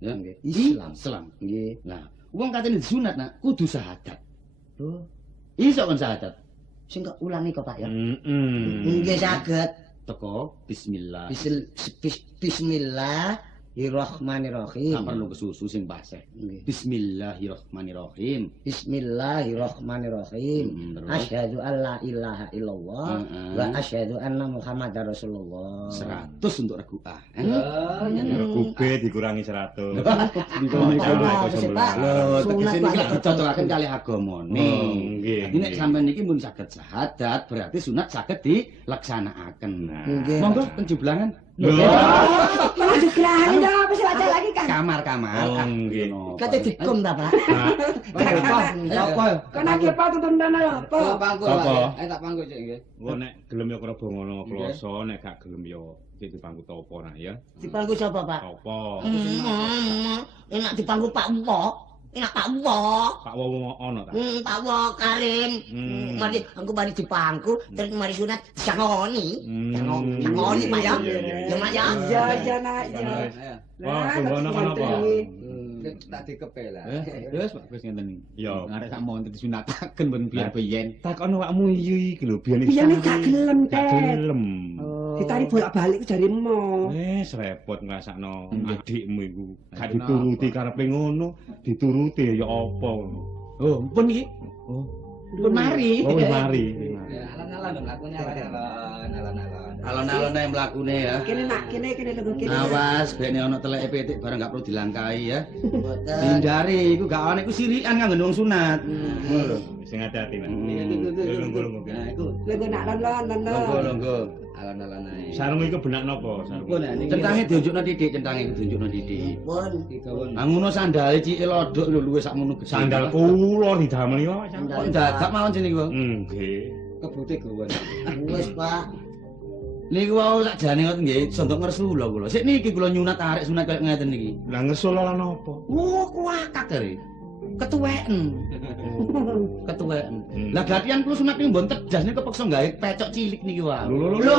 ya. Nggih. Islam. Islam. Nggih. Lah, wong katene disunat nak kudu syahadat. Lho, Iso kon syahadat. sing kok ulangi kok, Pak ya? Heeh. Nggih saged. Teko bismillah. Bismillahirrahmanirrahim. Gak perlu kesusu sing paseh. Nggih. Bismillahirrahmanirrahim. Bismillahirrahmanirrahim. Terus? Asyhadu an la ilaha illallah wa asyhadu anna Muhammadar Rasulullah. 100 untuk regu A. Kube dikurangi 100. Lho, tegese niki lak Pak. dicocokaken kali agamane. Nggih. Iki nek sampean niki mun saged syahadat, berarti sunat saged dilaksanakaken. Nggih. Monggo penjublangan. Aduh gerane ya apa sih aja lagi kan? Kamar. Oh, nggih. Kate dikom ta, Pak? Apa? Kan iki apa tuntunan apa? Pangku. Apa? Tak pangku sik nggih. Engko nek gelem ya karo bongono kloso, nek gak gelem ya dipangku topo nah ya. Dipangku sapa, Pak? Topo. Enak dipangku Pak Wok. Enak Pak Wok. Pak Wowo ono ta? Pak Wok Karim. Mari aku mari dipangku terus mari sunat jangoni. Jangoni Pak ya. Ya Mak ya. Iya nak iya. Oh, bongono kan apa? Tak dikepe lah. Wis Pak Gus ngenten iki. Ya. Ngarep sak monten disunataken ben biar biyen. Takon awakmu iki lho biyen Biyen gak gelem gak teh. gelem. Ditari bolak-balik jare emo. Wis repot ngrasakno adikmu iku. Gak Kenapa? dituruti karepe ngono, dituruti ya apa ngono. Oh, pun iki. Oh, Pun mari. wis mari. Alon-alon mlakune alon-alon ae mlakune ya. Kene nak kene lho kene. Awas, bene ana teleke pitik barang gak perlu dilangkai ya. Hindari iku gak ana iku sirikan kanggo wong sunat. Ngono lho. Sing hati-hati Mas. Lungguh-lungguh. Nah, iku Lho nak lon. lungguh-lungguh. Alon-alon ae. Sarung iku benak napa sarung? Centange diunjukno titik, centange diunjukno titik. Pun. Ah ngono sandale cike lodok lho luwih sakmono gede. Sandal kula didamel yo. Kok dadak mawon jenenge kok. Nggih. Kebute gowon. Wis, Pak. Niku wau lak jane ngoten nggih, sondok ngersu lho kula. Sik niki kula nyunat arek sunat kaya ngeten niki. Lah ngesul lan apa? Kuwakak kare. Ketuweken. Ketuweken. Lah gatian kula sunat niku mbon tedas niku kepeksa gawe pecok cilik niki wae. Lho.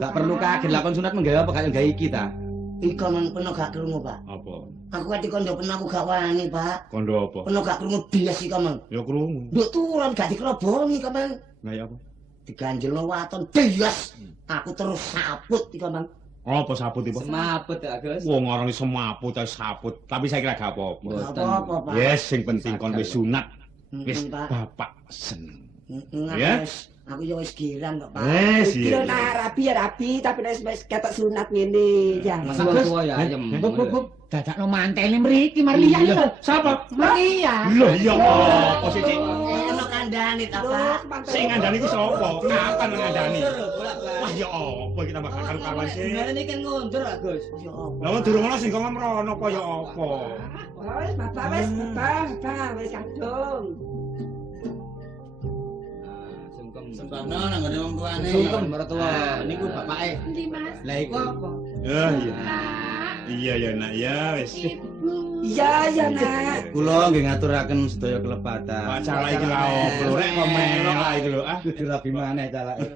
Gak perlu kaget lakon sunat menggawe apa kaya gawe iki ta. Ika men peno gak krungu, Pak. Apa? Aku ati kondo peno aku gak wani, Pak. Kondo apa? Peno gak krungu bias ika men. Ya krungu. Nduk turun gak dikrobongi ika men. Lah ya apa? Diganjelno waton bias. Aku terus saput ika men. Apa saput iki, Pak? Semaput ya, Gus. Wong ngarani semaput ta saput, tapi saya kira gak apa-apa. Gak apa-apa, Pak. Yes, sing penting kon wis sunat. Wis Pak. bapak seneng. Ya. Aku yo wis girang kok, Pak. Wis Kira iya. nak rapi tapi nek wis ketok sunat ngene ya. Masa tua ya ayem. Bub, dadakno mantele mriki Marlian lho. Sapa? Marlian. Lho ya apa sih, Cik? Ono kandhane ta, Pak. Sing ngandani iki sapa? Kapan ngandani? Wah ya apa iki tambah karu-karuan sih. Ini kan ngundur Gus. Yo apa? Lah wong durung ana sing kok ngemrono apa ya apa? Wis bapak wis kadung. Sungkem nang ngene wong tuane. Sungkem mertua. Niku bapake. Endi Mas? Lah iku apa? Ya iya. Pak, Iya ya nak ya wis. Ibu. Iya nak. Kula nggih ngaturaken sedaya kelepatan. Pak calak iki lha opo lho rek kok melok iki lho ah. Kudu rabi maneh calake.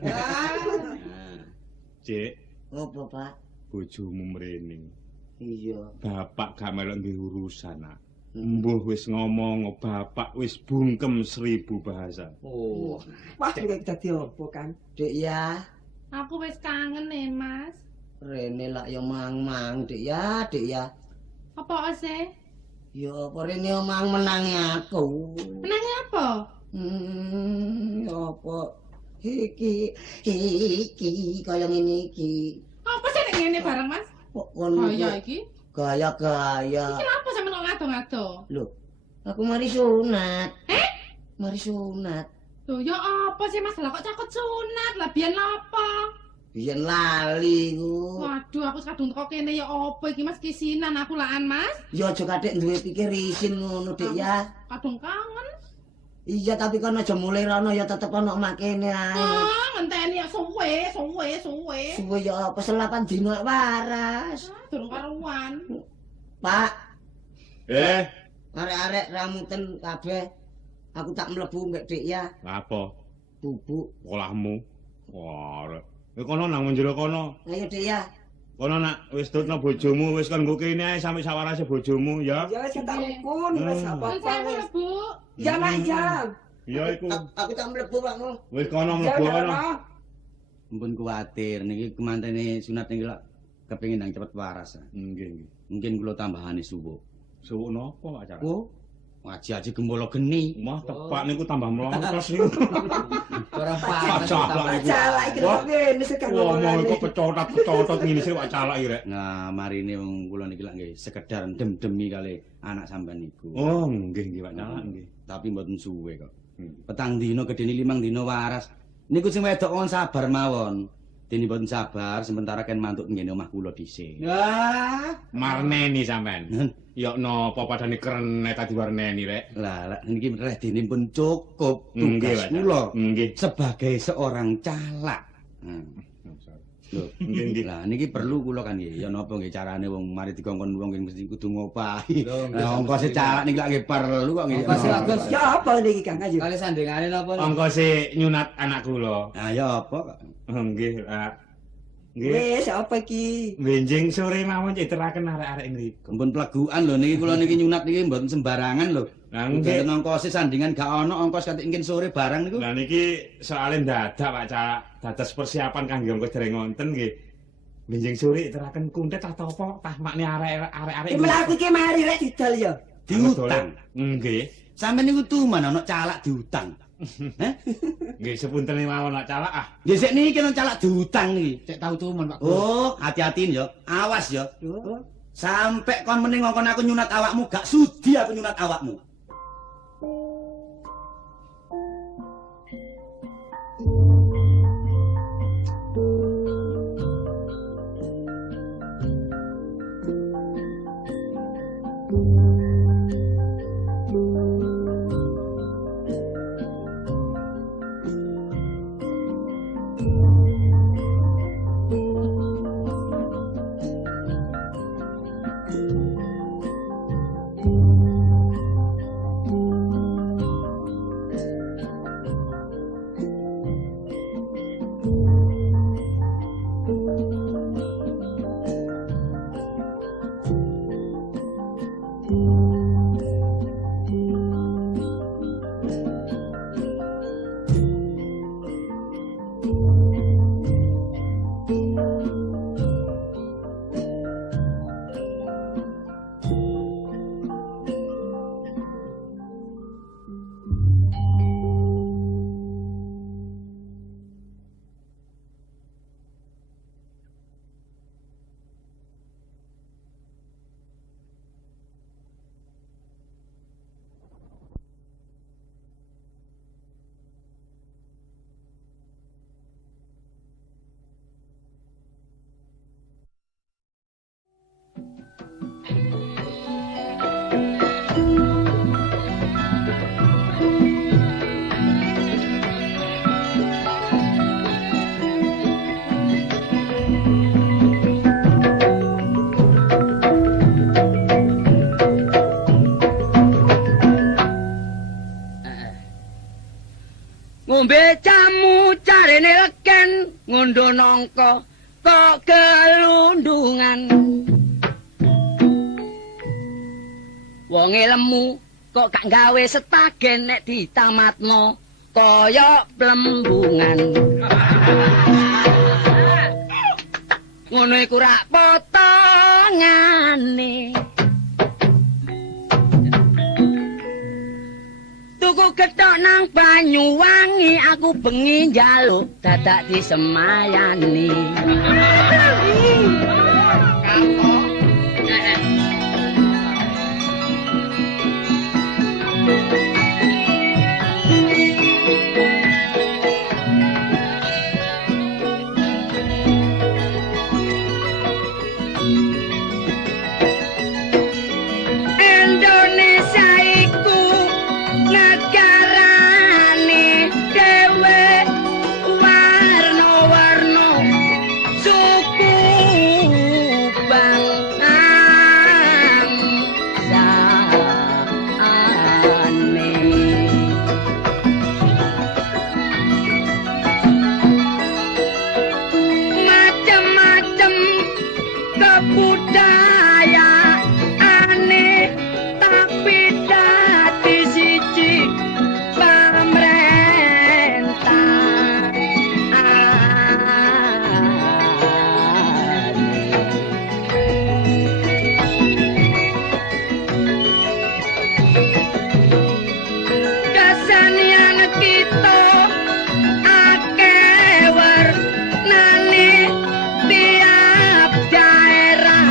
Cik, Apa, Pak? bojomu mrene. Iya. Bapak gak melok duwe urusan nak. Mbuh wis ngomong bapak wis bungkem 1000 bahasa. Oh. Wah nek dadi opo kan? Dik ya. Aku wis kangen Mas. Rene lak yo mang-mang, Dik ya, Dik ya. Apa sih? Yo apa rene yo mang menangi aku. Menangi apa? Apa? Iki kaya ngene iki. Apa sih nek ngene bareng Mas? Kok kon Kaya iki. gaya-gaya. Iki lha apa sampe kok ngado-ngado? Lho, aku mari sunat. Mari sunat. Lho ya apa sih Mas? Lah kok cakut sunat? Lah biyen apa? Biyen lali ku. Waduh, aku kadung teko kene ya apa iki Mas kisinan aku laan Mas. Ya aja kadek duwe pikir isin ngono, Dik ya. Kadung kangen. Iya, tapi kan aja mulai rono ya tetep ono makene ae. Ah, ngenteni ya suwe. Suwe ya apa selapan dino waras. Durung karuan. Pak, arek-arek ramuten kabeh. Aku tak mlebu mbek Dik ya. Apa? Bubuk. Sekolahmu. Wah, rek. Kono nang njero kono. Ayo Dik ya. Kono nak wis tutno bojomu, wis kon nggo kene ae sampe sawarase bojomu ya. Ya wis tak pun wis apa-apa Sampe wis. Bu. Ya nak ya. Ya iku. Aku tak mlebu Pakmu. Wis kono Ya mlebu kono. Mumpun kuwatir niki kemantene sunat niki lak kepengin ndang cepet waras. Nggih, nggih. Mungkin kula tambahane suwuk. Suwuk napa acara? Oh, ngaji-aji gembolo geni. Mah tepak niku tambah melontos niku. Ora Calak niku. Calak iki kok ngene sekarang. Wah, mau kok pecotot ngene sih wak calak iki rek. Nah, marine wong kula niki lak nggih sekedar dem-demi kali anak sampean niku. Oh, nggih wak calak nggih. Tapi mboten suwe kok. Petang dino gedene 5 dino waras. Niku sing wedok kon sabar mawon. Dene mboten sabar sementara kan mantuk ngene omah kula dhisik. Wah, Marneni sampean. Ya napa padane krene tadi warneni rek. Lah niki reh dene pun cukup Nggih, tugas Pak. kula Nggih. sebagai seorang calak. Lho, Nggih. lah niki perlu kula kan nggih. Ya napa nggih carane wong mari dikongkon wong mesti kudu ngopahi. Lah ongkose calak niki lak nggih perlu kok nggih. Ongkose bagus. Siapa niki Kang Ayu? Kali sandingane napa? Ongkose nyunat anak kula. Ah ya apa kok. Nggih, Pak. Nggih. Wis apa iki? Benjing sore mawon citeraken arek-arek ngriku. Ampun plegukan lho niki kula niki nyunat niki mboten sembarangan lho. Lah nggih. Nggih ongkose sandingan gak ono ongkos kanthi engkin sore barang niku. Lah niki soalé dadak Pak Calak, dados persiapan kangge ongkos dereng wonten nggih. Benjing sore citeraken kuntet atau apa tah makne arek-arek. Iki mlaku iki mari rek didol ya. Diutang. Nggih. Sampeyan niku tuman ana calak diutang. Nggih sepunten mawon Pak Calak ah. Nggih sik niki ana calak diutang niki. Cek tau tumen Pak. Oh, hati-hatin ya. Awas ya. Sampai kon mending ngongkon aku nyunat awakmu, gak sudi aku nyunat awakmu. Ngombe jamu carene leken ngondo nangka kok kelundungan. Wonge lemu kok gak gawe setagen nek ditamatno kaya plembungan. Ngono iku rak potongane. Tuku gethok nang Banyuwangi aku bengi njaluk dadak disemayani. Indonesia iku negarane dhewe warna-warna suku bangsane. Macem-macem kebudayaane tapi dadi siji kesenian kita akeh warnane tiap daerah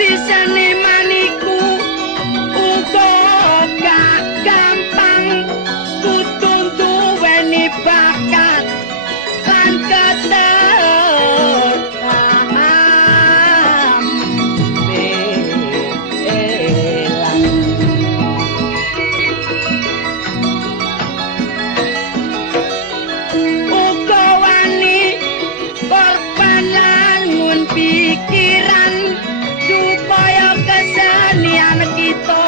dadi seniman iku uga gak gampang kudu duweni bakat lan pikiran supaya kesenian kita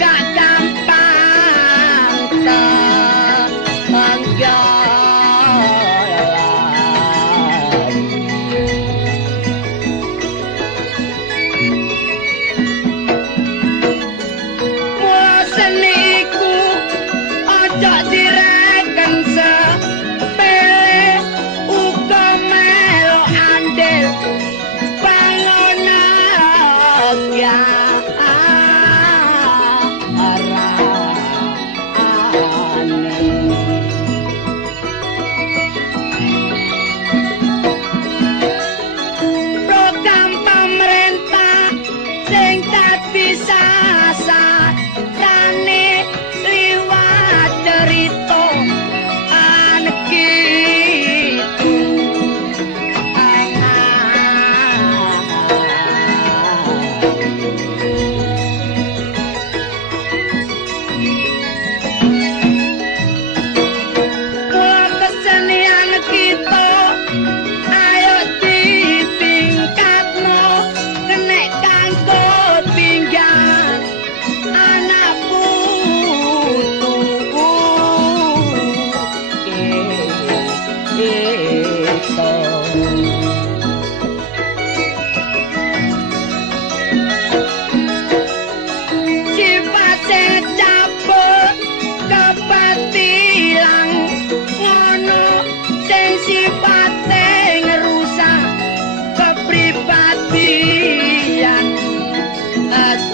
gak gampang terenggalan. Mula seni iku aja direken sepele uga melu andel program pemerintah sing dadi sasarane liwat cerita anak itu sifat sing cabut kebatilan ngono sing sifate ngerusak kepribadian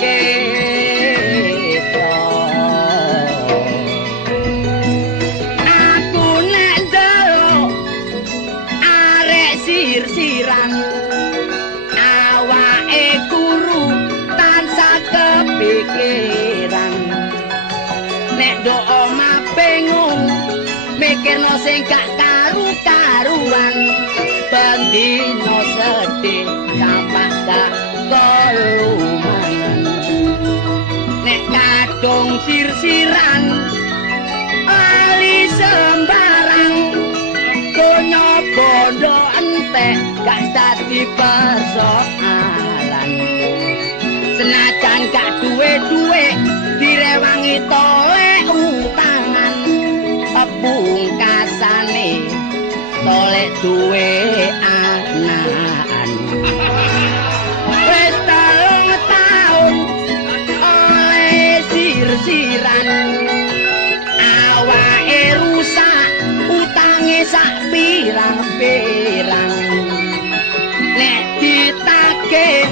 kita. Aku nek ndelok arek sir-siran awake guru tansah kepikiran nek ndok omah bingung mikirno sing gak karu-karuan bendino sedih sampak gak kelumangan nek kadung sir-siran ali sembarang donya bondo entek gak dadi persoalan senajan gak duwe direwangi tole utangan pungkasane tole duwe anakan wis 3 taun oleh sir-siran awake rusak utange sak pirang-pirang nek ditagih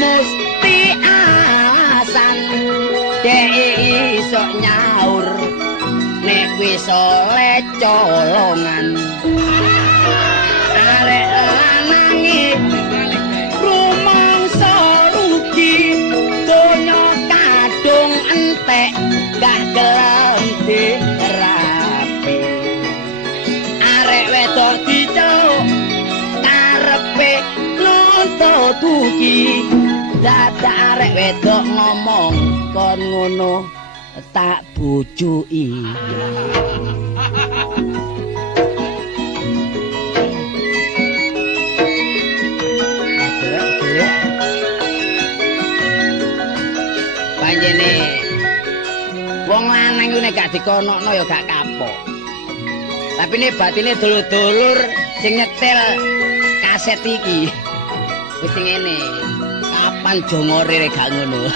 mesti asan dek iso nyaur nek wis oleh colongan arek lanange rumangsa rugi donya kadung entek gak gelem dirapi arek wedok diceluk karepe nuntut dugi dadak arek wedok ngomong kon ngono tak bujuki panjene wong lanang ku nek gak dikonokno ya gak kapok tapi ini batine dulur-dulur sing nyetel kaset iki wis ngene kapan jongore gak ngono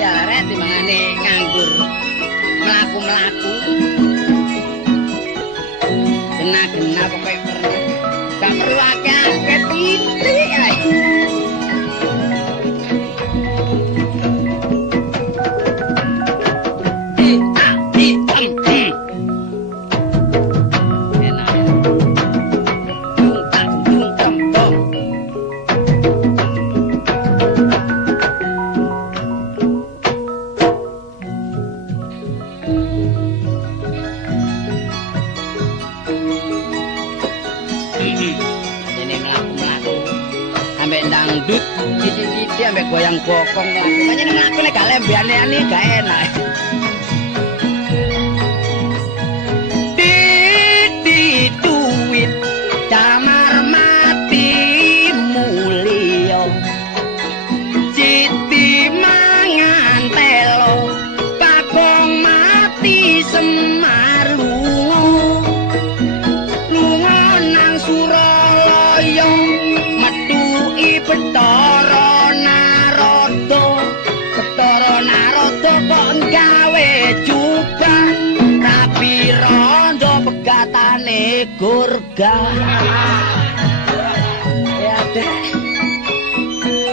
ya rek dimangane nganggur mlaku-mlaku gena-gena pokoke pernah gak perlu akeh titik ae Dene mlaku-mlaku. Ambek dangdut, titik-titik ambek goyang bokong mlaku. Pancen mlakune gak lembeane gak enak. Duit damar mati mulya. Siti mangan telo Kakong mati Semar lunga nang Suralaya metuki Bathara Narada kok gawe jubah rapi rondo pegatane gurga ya deh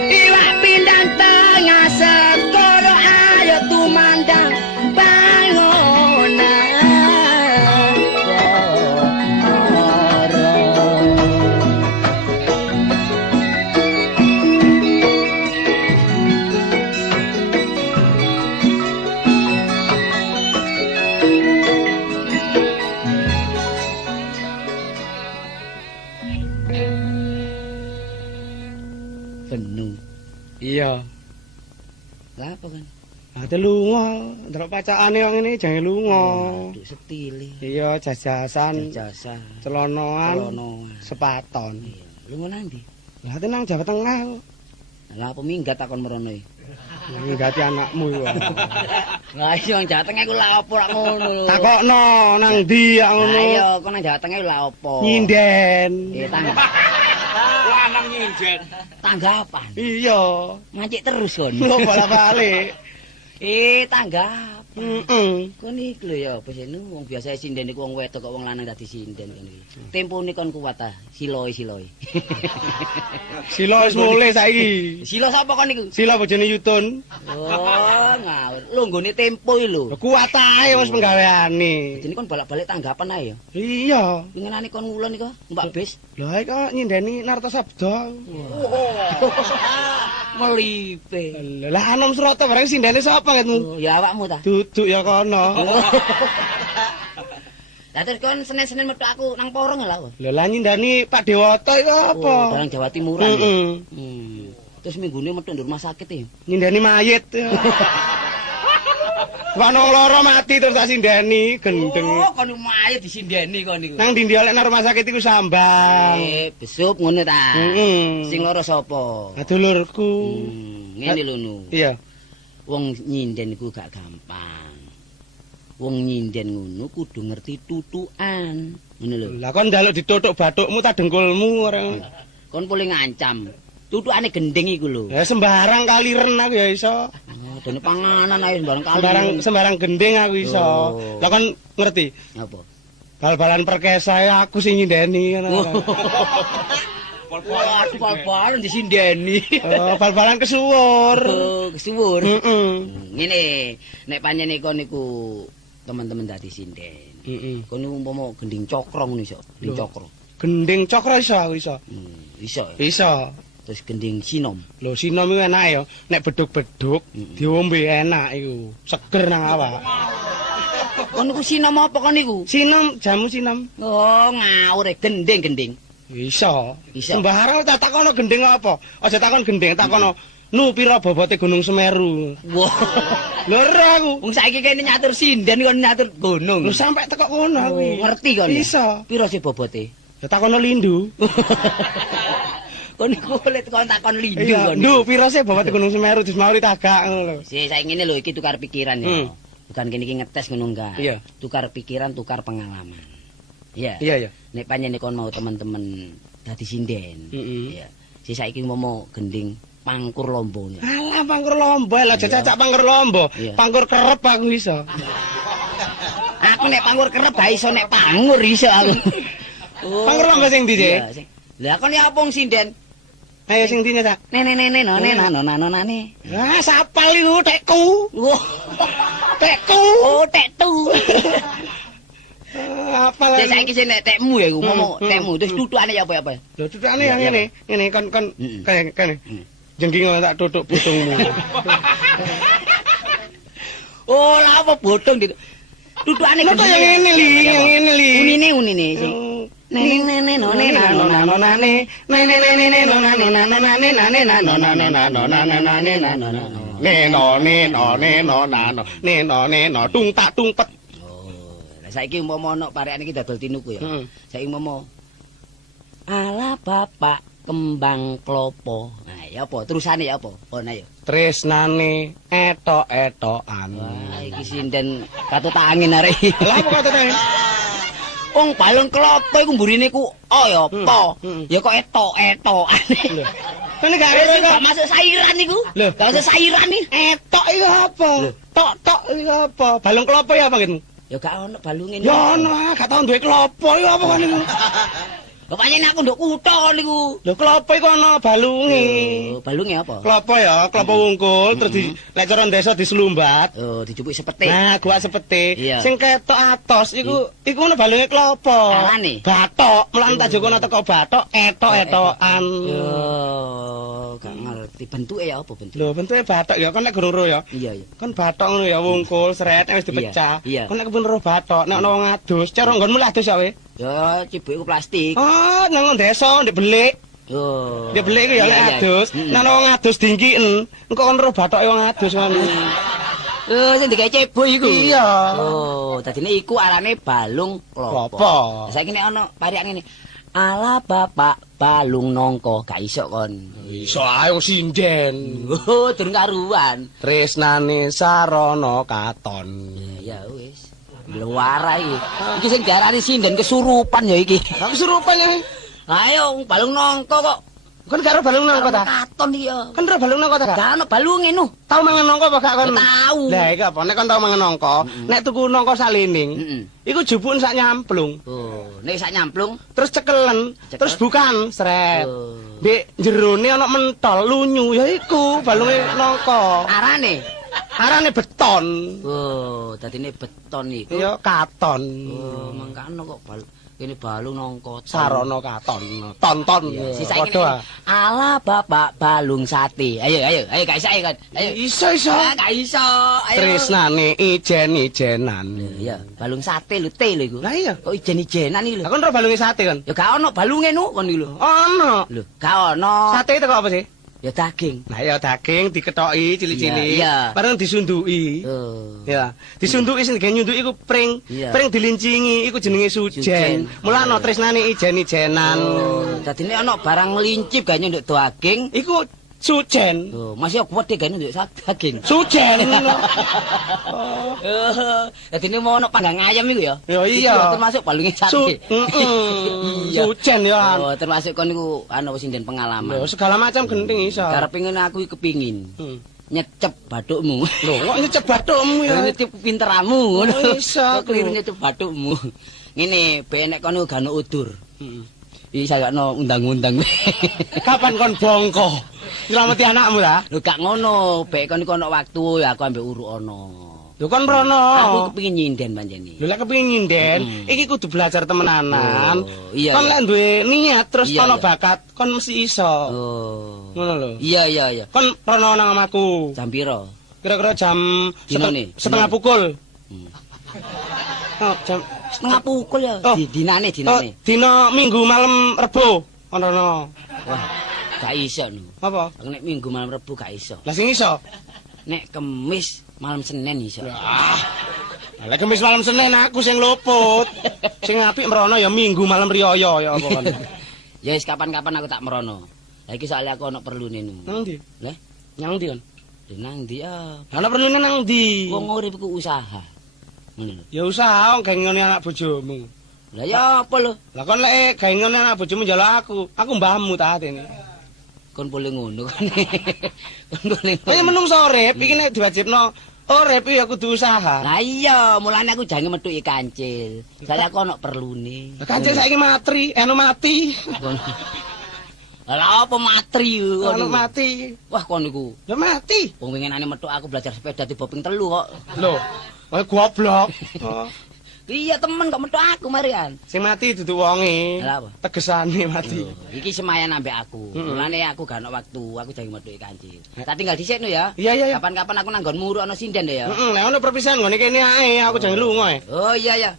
iwak pindang tengah sekoro ayo tumandang bangunan penuh. Iya. Lah apa kan? Ate lunga, ndelok pacakane wong ngene jange lunga. Aduh setile. Iya, jajasan, Jasa. celonoan, Rono. sepaton. Iya. Lu nang ndi? Lah ate nang Jawa Tengah kok. Lah apa minggat takon merono iki? Nggati anakmu iku. Lah iya wong Jawa Tengah iku lha opo rak ngono lho. Takokno nang ndi ya ngono. Ayo kok nang Jawa Tengah lha opo? Nyinden. Tangga. Lanang nyinden. Tanggapan. Iya. Mancik terus kon. Lho bolak-balik. Tanggap. Heeh. Kon iki lho ya apa jeneng wong biasa sinden iku wong wedok kok wong lanang dadi sinden kon iki. Tempone kon kuat ta, siloi. Sila wis mulih saiki. Sila sapa kon niku? Sila bojone Yutun. Oh, ngawur. Lho nggone tempo iki lho. Kuat ae wis penggaweane. Jadi kon bolak-balik tanggapan ae ya. Iya. Pingenane kon ngulon iku, Mbak Bis. Lah iki kok nyindeni Nartasabda. Melipe. Lah anom Surata bareng sindene sapa ketmu? Oh, ya awakmu ta? Duduk ya kono. Lah terus kon Senin-Senin metu aku nang Porong lha. Lho lah nyindani Pak Dewata iku apa? Oh, barang Jawa Timuran. Heeh. Terus minggune metu ndur rumah sakit ya. Nyindani mayit. Wong loro mati terus tak sindani gendeng. Oh, kon mayit disindeni kon niku. Nang ndi oleh nang rumah sakit iku sambang. Besup ngono ta. Heeh. Sing loro sapa? Dulurku. Ngene lho nu. Iya. Wong nyinden iku gak gampang. Wong nyinden ngono kudu ngerti tutukan. Ngono lho. Lah kon njaluk ditutuk bathukmu ta dengkulmu ora. Kon boleh ngancam. Tutukane gending iku lho. Ya sembarang kaliren aku ya iso. Dene panganan ae sembarang kali. Sembarang gending aku iso. Oh. Lah kon ngerti? Apa? Bal-balan perkesa ya aku sing nyindeni ngono. Waduh, bal-balan disindeni. Oh, bal-balan kesuwur. Oh, kesuwur. Heeh. Ngene, nek panjenengan kon niku teman-teman dadi sinden. Heeh. Kon umpama gending cokro ngono iso, gending cokro. Gending cokro iso aku iso. Iso. Iso. Terus gending sinom. Lho sinom iku enak ya. Nek beduk-beduk diombe enak iku. Seger nang awak. Kon niku sinom apa kon niku? Sinom, jamu sinom. Oh, ngawur gending. Iso. Iso. Sembarang tak takono gending apa? Aja takon gending, takono nu pira bobote Gunung Semeru. Wah. Lho ora aku. Wong saiki kene nyatur sinden kon nyatur gunung. Lho sampe teko kono aku. Ngerti kon? Iso. Pira sih bobote? Ya takono lindu. Kon niku oleh kon takon lindu Iya, kon. ndu pira sih bobote Gunung Semeru dis mau ditagak ngono lho. Saiki ngene lho iki tukar pikiran ya. Bukan kene iki ngetes ngono enggak. Iya. Tukar pikiran, tukar pengalaman. Iya. Iya. Nek panjenengan kon mau teman-teman dadi sinden. Iya. Si saiki mau gending pangkur lombone. Alah pangkur lomba lah cacak pangkur lomba. Pangkur kerep aku iso. Aku nek pangkur kerep ba iso nek pangur iso aku. Pangkur lomba sing ndi, Cek? Lah kon ya apa wong sinden? Ayo sing ndi cak? Nene nane. Ah sapal iku tekku. Wah. Tekku. Oh, tektu. Apa lah? Saiki sing nek tekmu ya iku momo tekmu terus tutukane ya apa? Lho tutukane yang ngene kon kene. Jengking tak tutuk botongmu. Oh, lah apa bodong tutukane yang ngene li. Unine sing. tung tak tung pet. Lah saiki umpama ana parekan iki dodol tinuku ya. Saiki umpama ala bapak kembang klopo. Nah, ya apa? Terusane ya apa? Oh, nah ya. Tresnane etok-etokan. Wah, iki sinden katut angin arek. Lah apa katut angin? Wong balung klopo iku mburine ku ya apa? Ya kok etok-etokan. Kan gak gak masuk sairan iku. Lho, gak masuk sairan iki. Etok iku apa? Tok-tok iku apa? Balung klopo ya apa gitu? Ya gak ono balunge. Ya ono, gak tau duwe klopo iku apa kan iku? Bapaknya ini aku nduk kutha kon niku. Lho klopo iku ana balunge. Oh, balunge apa? Klopo ya, klopo wungkul terus di lek cara desa dislumbat. Oh, dicupuk sepete. Nah, gua sepete. Iya. Sing ketok atos iku ana balunge klopo. Alane? Bathok, mulane tak jokono teko bathok, etok-etokan. Yo, gak ngerti bentuke ya apa bentuke? Lho, bentuke bathok ya, kan nek guru ya. Iya, iya. Kan bathok ngono ya wungkul, sret wis dipecah. Iya. Kan nek kepun roh bathok, nek ana wong adus, cara nggonmu adus ya we. Ya, cibuke plastik. Ah, nang desa ndek belik. Yo. Ndek belik iku ya lek adus, nek ana wong adus dingkiken, engko kon roh bathoke wong adus kan. Sing digawe cebo iku. Iya. Oh, dadine iku arane balung klopo. Klopo. Saiki nek ana parikan ngene. Ala bapak balung nongko gak iso kon. Iso ae wong sinden. Oh, durung karuan. Tresnane sarana katon. Ya wis. Luara iki. Iki sing diarani sinden kesurupan ya iki. Lah kesurupan ya. Ayo balung nongko kok. Kan karo balung nongko ta? Katon iya. Kan karo balung nongko ta? Gak ono balunge no. Tau mangan nongko apa gak kon? Tahu. Lah iki apa nek kon tau mangan nongko, nek tuku nongko salining, iku jupun sak nyamplung. Oh, nek sak nyamplung terus cekelen, terus bukan sret. Ndek jerone ana mentol lunyu, ya iku balunge nongko. Arane beton. Oh, dadine beton iku. Ya katon. Oh, mangkane kok kene balung nongko. Sarana katon. Tonton. Padha. Ala bapak balung sate. Ayo gak iso kan. Ayo. Iso. Gak iso. Ayo. Tresnane ijen-ijenan. Iya, balung sate lho te lho iku. Lah iya. Kok ijen-ijenan iki lho. Lah kon ro balunge sate kan? Ya gak ono balunge nu kon iki lho. Ono. Lho, gak ono. Sate itu kok apa sih? Ya daging. Nah ya daging diketoki cilik-cilik. Iya. Bareng disunduki. Oh. Ya, disunduki sing digawe nyunduki iku pring. Iya. Pring dilincingi iku jenenge sujen. Mulane tresnane ijen-ijenan. Oh, dadine ana barang lincip gak nyunduk daging. Iku sujen. Oh, masih kuwede gak nyunduk daging. Sujen. Oh. Dadine mau ana panggang ayam iku ya. Ya iya. Iki termasuk balunge sate. Iya. Sujen ya. Oh, termasuk kon niku anu wis sinden pengalaman. Lho, segala macam genting iso. Karep pengen aku iki kepingin. Nyecep bathukmu. Lho, kok nyecep bathukmu ya? Nyecep pinteramu ngono. Iso. Keliru nyecep bathukmu. Ngene, ben nek kono gano udur. Iki sayakno undang-undang. Kapan kon bongko? Nylameti anakmu ta? Lho gak ngono, bek kon iku ana waktu ya aku ambek uruk ana. Lho kon rono. Aku kepengin nyinden panjene. Lho lek kepengin nyinden, iki kudu belajar temenanan. Oh, iya. Kon lek duwe niat terus Iya, ono iya. bakat, kon mesti iso. Oh. Ngono lho. Iya. Kon rono nang omahku. Jam piro? Kira-kira jam Dinane? setengah pukul. Oh, jam Setengah pukul ya. Oh. Dinane. Oh, dina Minggu malam Rebo. Ono. Wah, gak iso no. Apa? Aku nek Minggu malam Rebo gak iso. Lah sing iso. Nek Kemis malam Senin iso. Ah. Lah Kamis malam Senin aku sing luput. Sing apik merono ya Minggu malam riyaya ya apa kon. Ya wis kapan-kapan aku tak merono. Lah iki soalnya aku ana perlune nu. Nang ndi? Lah, Nang ndi kon? nang ndi ya? Ana perlune nang ndi? Wong urip iku usaha. Ngono lho. Ya usaha gawe ngene anak bojomu. Lah ya apa lho? Lah kon lek gawe ngene anak bojomu njaluk aku mbahmu ta atene. Kon boleh ngono kan. Kon boleh. Kaya menungso urip iki nek diwajibno urip ya kudu usaha. Lah iya, mulane aku jange metuki kancil. Saya aku ana perlune. Lah kancil saiki matri, mati. Lah apa matri yo? Anu mati. Wah kon niku. Lah mati. Wong winginane metu aku belajar sepeda tiba ping 3 kok. Lho, kowe goblok. Oh. Iya temen kok metu aku marian. Sing mati dudu wonge. Lah apa? Tegesane mati. Iki semayan ambek aku. Mulane aku gak ana waktu, aku jange metuki kancil. Tak tinggal dhisik no ya. Iya. Kapan-kapan aku nang nggonmu ana sinden ya. Heeh, nek ono perpisahan ngene kene ae, aku jangan lunga. Oh iya.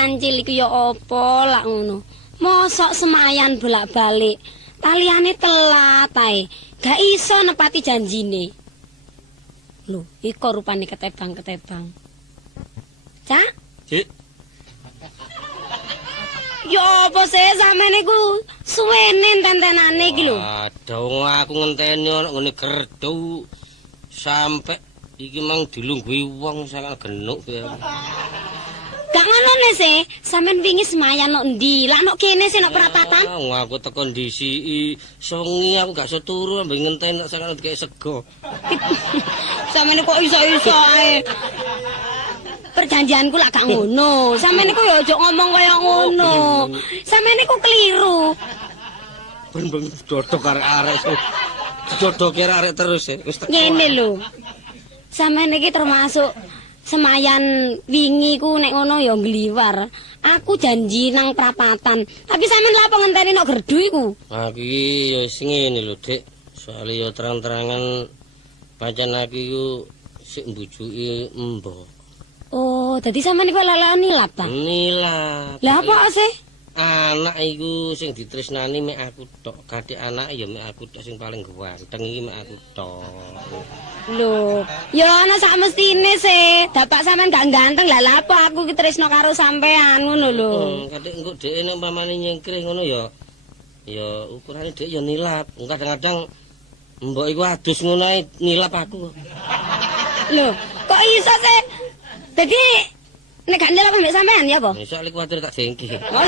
Kancil iku ya apa lak ngono. Mosok semayan bolak-balik. Taliane telat ae. Gak iso nepati janjine. Lho, iko rupane ketebang-ketebang. Cak? Cik. Ya apa sih sampeyan iku suwene tentenane iki lho. Aduh aku ngenteni ana ngene gerdu sampe iki mang dilungguhi wong sangat genuk ya. Gak ngono ne sih, sampean wingi semayan nok ndi? Lah nok kene sih nok perapatan. Aku teko ndisiki songi aku gak iso turu ambek ngenteni nek sangat kayak sego. Sampeyan kok iso-iso ae. Perjanjianku lak gak ngono. Sampeyan iku ya aja ngomong kaya ngono. Sampeyan iku keliru. Ben dodok arek-arek. Dodok arek terus ya. Ngene lho. Sampeyan iki termasuk semayan wingi ku nek ngono ya ngliwar. Aku janji nang prapatan. Tapi sampean lha apa ngenteni nok gerdu iku? Aku iki ya sing ngene lho, Dik. Soale ya terang-terangan pancen aku iku sik mbujuki mbok. Oh, dadi sampean iku lala nilap ta? Nilap. Lah apa sih? Anak iku sing ditresnani mek aku tok. Kadhe anak ya mek aku tok sing paling ganteng iki mek aku tok. Lho, ya ana sak mestine sih. Dapak sampean gak ganteng lah apa aku ki tresno karo sampean ngono lho. Kadhe engko dhek nek umpamane nyengkrih ngono ya ukurane dhek ya nilap. Kadang-kadang mbok iku adus ngono ae nilap aku. Lho, kok iso sih? Dadi nek gak nilap ambek sampean ya apa? Soale kuwatir tak dengki. Oh,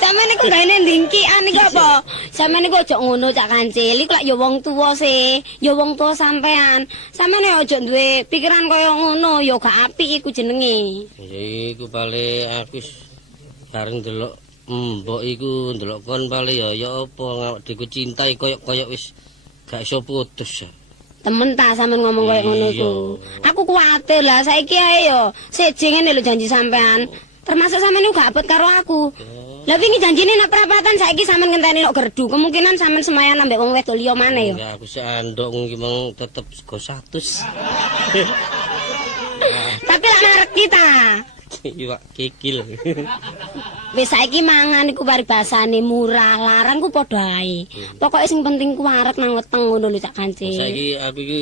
sampean iku gaene ndingkian iki apa? Sampean iku aja ngono Cak Kancil, iku lak ya wong tuwa sih, ya wong tuwa sampean. Sampean ya aja duwe pikiran kaya ngono, ya gak apik iku jenenge. Ya iku pale aku bareng delok mbok iku ndelok kon pale ya apa ngawak dhewe cinta koyo wis gak iso putus ya. Temen ta sampean ngomong kaya ngono iku. Aku kuwatir lah saiki ae yo siji ngene lho janji sampean. Termasuk sampean iku gak abot karo aku. Lah wingi janjine nek prapatan saiki sampean ngenteni nok gerdu. Kemungkinan sampean semayan ambek wong wedok liya maneh yo. Ya aku sik andok iki mung tetep sego 100. Tapi lak narek kita. Iwak kikil. Wis saiki mangan iku paribasane murah, larang ku padha ae. Pokoke sing penting ku arek nang weteng ngono lho Cak Kancil. Saiki aku iki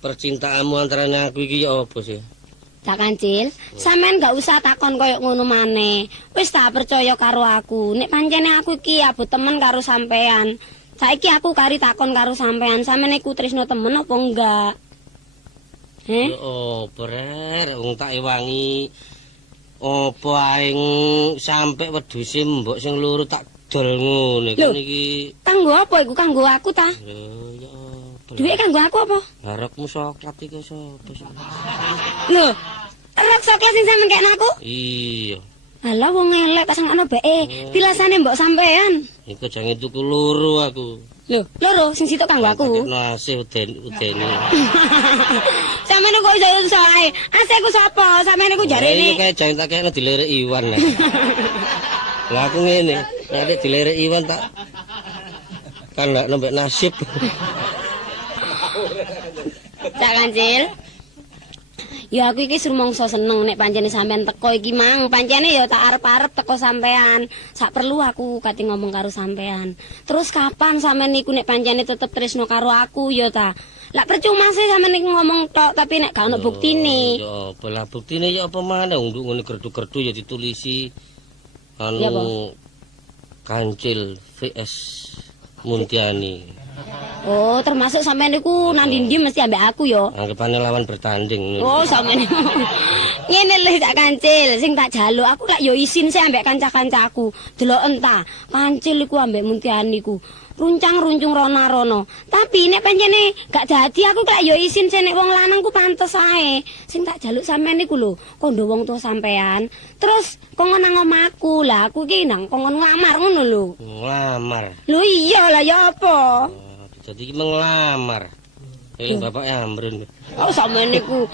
percintaanmu antarane aku iki ya apa sih? Cak Kancil, sampean gak usah takon koyo ngono maneh. Wis tak percaya karo aku. Nek pancene aku iki abot temen karo sampean. Saiki aku kari takon karo sampean, sampean iku tresno temen apa enggak? Ya apa rek, wong tak ewangi. Apa ae sampe wedhuse mbok sing loro tak dol ngene kan iki. Kanggo apa iku? Kanggo aku ta? Ya apa. Duit kanggo aku apa? Harapmu coklat iki sapa sih? Lho, rok coklat sing sampean kene aku? Iya. Alah wong elek tak sangkano beke. Pilasane mbok sampean. Iku jange tuku loro aku. Lho, loro sing sitok kanggo aku. Nasi udeni. Sampeyan kok iso ae. Asih ku sapa? Sampeyan iku jarene. Iki kaya jange tak kene dilerek Iwan lah. Lah aku ngene, nek dilerek Iwan tak kan gak nembek nasib. Cak Kancil. Ya aku iki rumangsa seneng nek pancene sampean teko iki mang. Pancene ya tak arep-arep teko sampean. Sak perlu aku kate ngomong karo sampean. Terus kapan sampean niku nek pancene tetep tresno karo aku ya ta? Lah percuma sih sampean niku ngomong tok tapi nek gak ono buktine. Ya apa lah buktine ya apa maneh nduk ngene gerdu-gerdu ya ditulisi Ya, Kancil VS Muntiani. Oh, termasuk sampean niku nang ndi mesti ambek aku ya. Anggapane lawan bertanding. Oh, sampean. Ngene lho Cak Kancil, sing tak jaluk aku lak yo isin sih ambek kanca-kancaku. Delok entah, Kancil iku ambek Muntiani ku. Runcang-runcung rono-rono. Tapi nek pancene gak dadi aku lak yo isin sih nek wong lanang ku pantes ae. Sing tak jaluk sampean niku lho, kondo wong tuwa sampean. Terus kongkon nang omahku. Lah aku ki nang kongkon nglamar ngono lho. Nglamar. Lho iya lah ya apa? Jadi iki menglamar. Bapak Amrun. Oh sampeyan niku.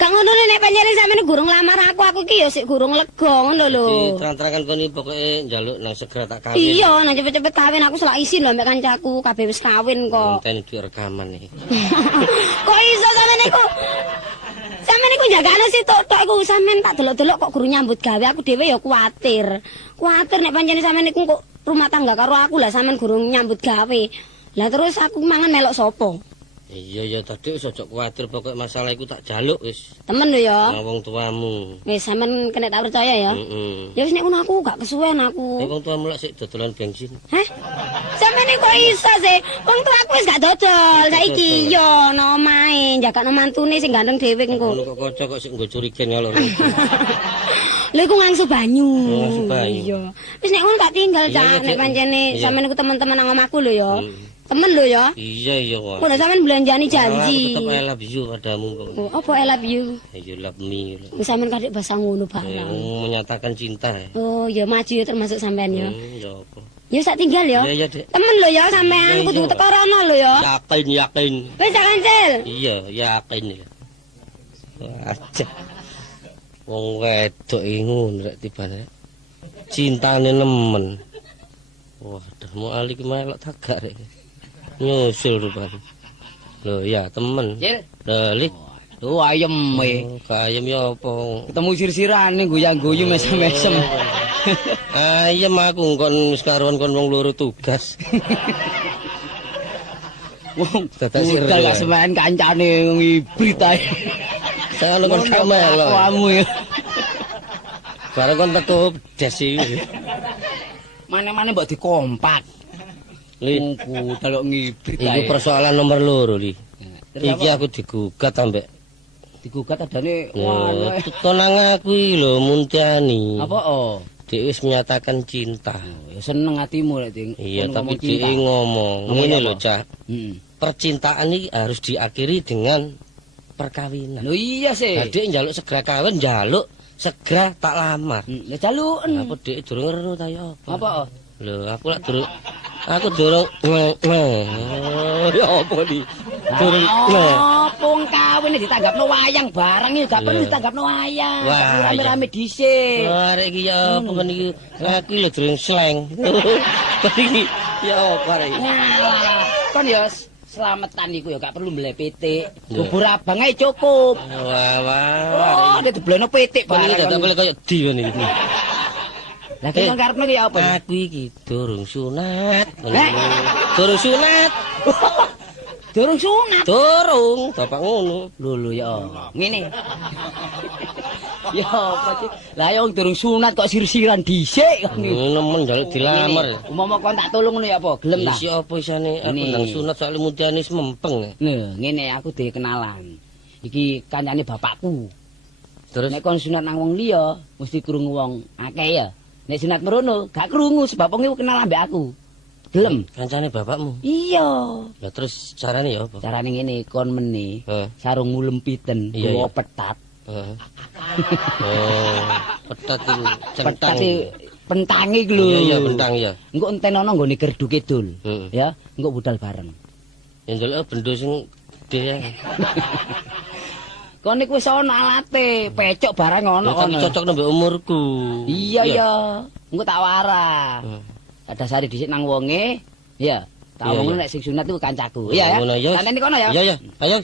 Gak ngono nek pancen sampeyan gurung lamar aku ki ya sik gurung lega ngono lho. Jadi terang-terangan kene pokoke njaluk nang segera tak kawin. Iya, nang cepet-cepet kawin aku selak isin lho mbek kancaku, kabeh wis kawin kok. Ngenteni duit rekaman iki. Kok iso sampeyan niku? sampean iku jagane sitok tok iku sampean tak delok-delok kok guru nyambut gawe aku dhewe ya kuwatir. Kuwatir nek pancen sampean iku kok rumah tangga karo aku lah sampean guru nyambut gawe. Lah terus aku mangan melok sapa? Iya ya tadi wis aja kuwatir pokoke masalah iku tak jaluk wis. Temen lho ya. Nang wong tuamu. Wis sampean kena tak percaya ya. Heeh. Ya wis nek ngono aku gak kesuwen aku. Wong tuamu lak sik dodolan bensin. Hah? Sampeyan kok iso sih? Wong tuaku wis gak dodol saiki yo no omahe jagakno mantune sing ganteng dhewe engko. Ngono kok kanca kok sik nggo curigen ngalor. Lha iku ngangsu banyu. Ngangsu banyu. Iya. Wis nek ngono gak tinggal cak nek pancene sampeyan iku teman-teman nang omahku lho ya. Temen lho ya. Iya iya kok. Kok sampeyan belanjani janji. Aku tetep I love you padamu kok. Oh, apa I love you? You love me. Wis sampeyan kadek bahasa ngono barang. Menyatakan cinta. Oh, ya maju ya termasuk sampeyan ya. Ya apa. Ya sak tinggal ya. Iya iya, Dek. Temen lho ya sampean kudu teko rono lho ya. Yakin. Wis tak kancil. Iya, yakin ya. Aja. Wong wedok iki ngono rek tibane. Cintane nemen. Waduh, mau ali ki melok tagak rek. Nyusul rupane. Lho ya, temen. Cil. Lho, Oh, ayem e. Kayem ya apa? Ketemu sir-sirane goyang-guyu mesem-mesem. Ayem aku kon wis karuan kon wong loro tugas. Wong dadak sir. Udah gak semen kancane ngibrit ae. Saya kon kamel. Kamu ya. Bareng kon teko desi. Mane-mane mbok dikompak. Lingku delok ngibrit Iku ae. persoalan nomor loro, Li. Iki aku digugat ambek digugat adane tunangan aku iki lho Muntiani. Apa Dek wis menyatakan cinta. Ya seneng atimu nek Ding. Iya, tapi dek ngomong ngene lho, Cak. Percintaan iki harus diakhiri dengan perkawinan. Lho iya sih. Lah dek njaluk segera kawin, njaluk segera tak lamar. Ya jaluken. Apa dek durung ngeru ta ya apa? Apa? Lho, aku lak durung ya apa di durung Pung kawin ditanggapno wayang barang iki gak perlu ditanggapno wayang. Rame-rame dhisik. Arek iki ya apa kan iki aku lho durung sleng. Iki ya apa arek. Kon ya slametan iku ya gak perlu mblek pitik. Bubur abang ae cukup. Wah. Oh, diblono pitik barang. Iki boleh koyo di ngene iki. Lah ki karepno ki apa? Aku iki durung sunat. Durung sunat. Durung sunat. Durung, bapak ngono. Lho ya. Ngene. Ya apa sih? Lah ya durung sunat kok sir-siran dhisik kok. Nemen njaluk dilamar. Umpama kon tak tulung ngono ya apa? Gelem ta? Isi apa isane aku nang sunat soal Muntiani mempeng. Lho, ngene aku dikenalan. Iki kancane bapakku. Terus nek kon sunat nang wong liya mesti krungu wong akeh ya. Nek sunat merono gak krungu sebab wong iku kenal ambek aku. Gelem. Kancane bapakmu? Iya. Lah terus carane ya apa? Carane ngene, kon meni sarung ngulempiten gowo petat. Oh, petat iku centang. Petat pentange iku lho. Iya, pentang ya. Engko entenono nggone gerdu kidul. Ya, engko budal bareng. Ya ndelok bendo sing gede ya. Kon niku wis ana alate, pecok barang ono kono. Cocok nambah umurku. Iya ya. Engko tak warah. Dasare dhisik nang wonge. Ya. Tak omongno nek sing sunat iku kancaku. Iya ya. Santene kono ya. Iya ya. Ayo.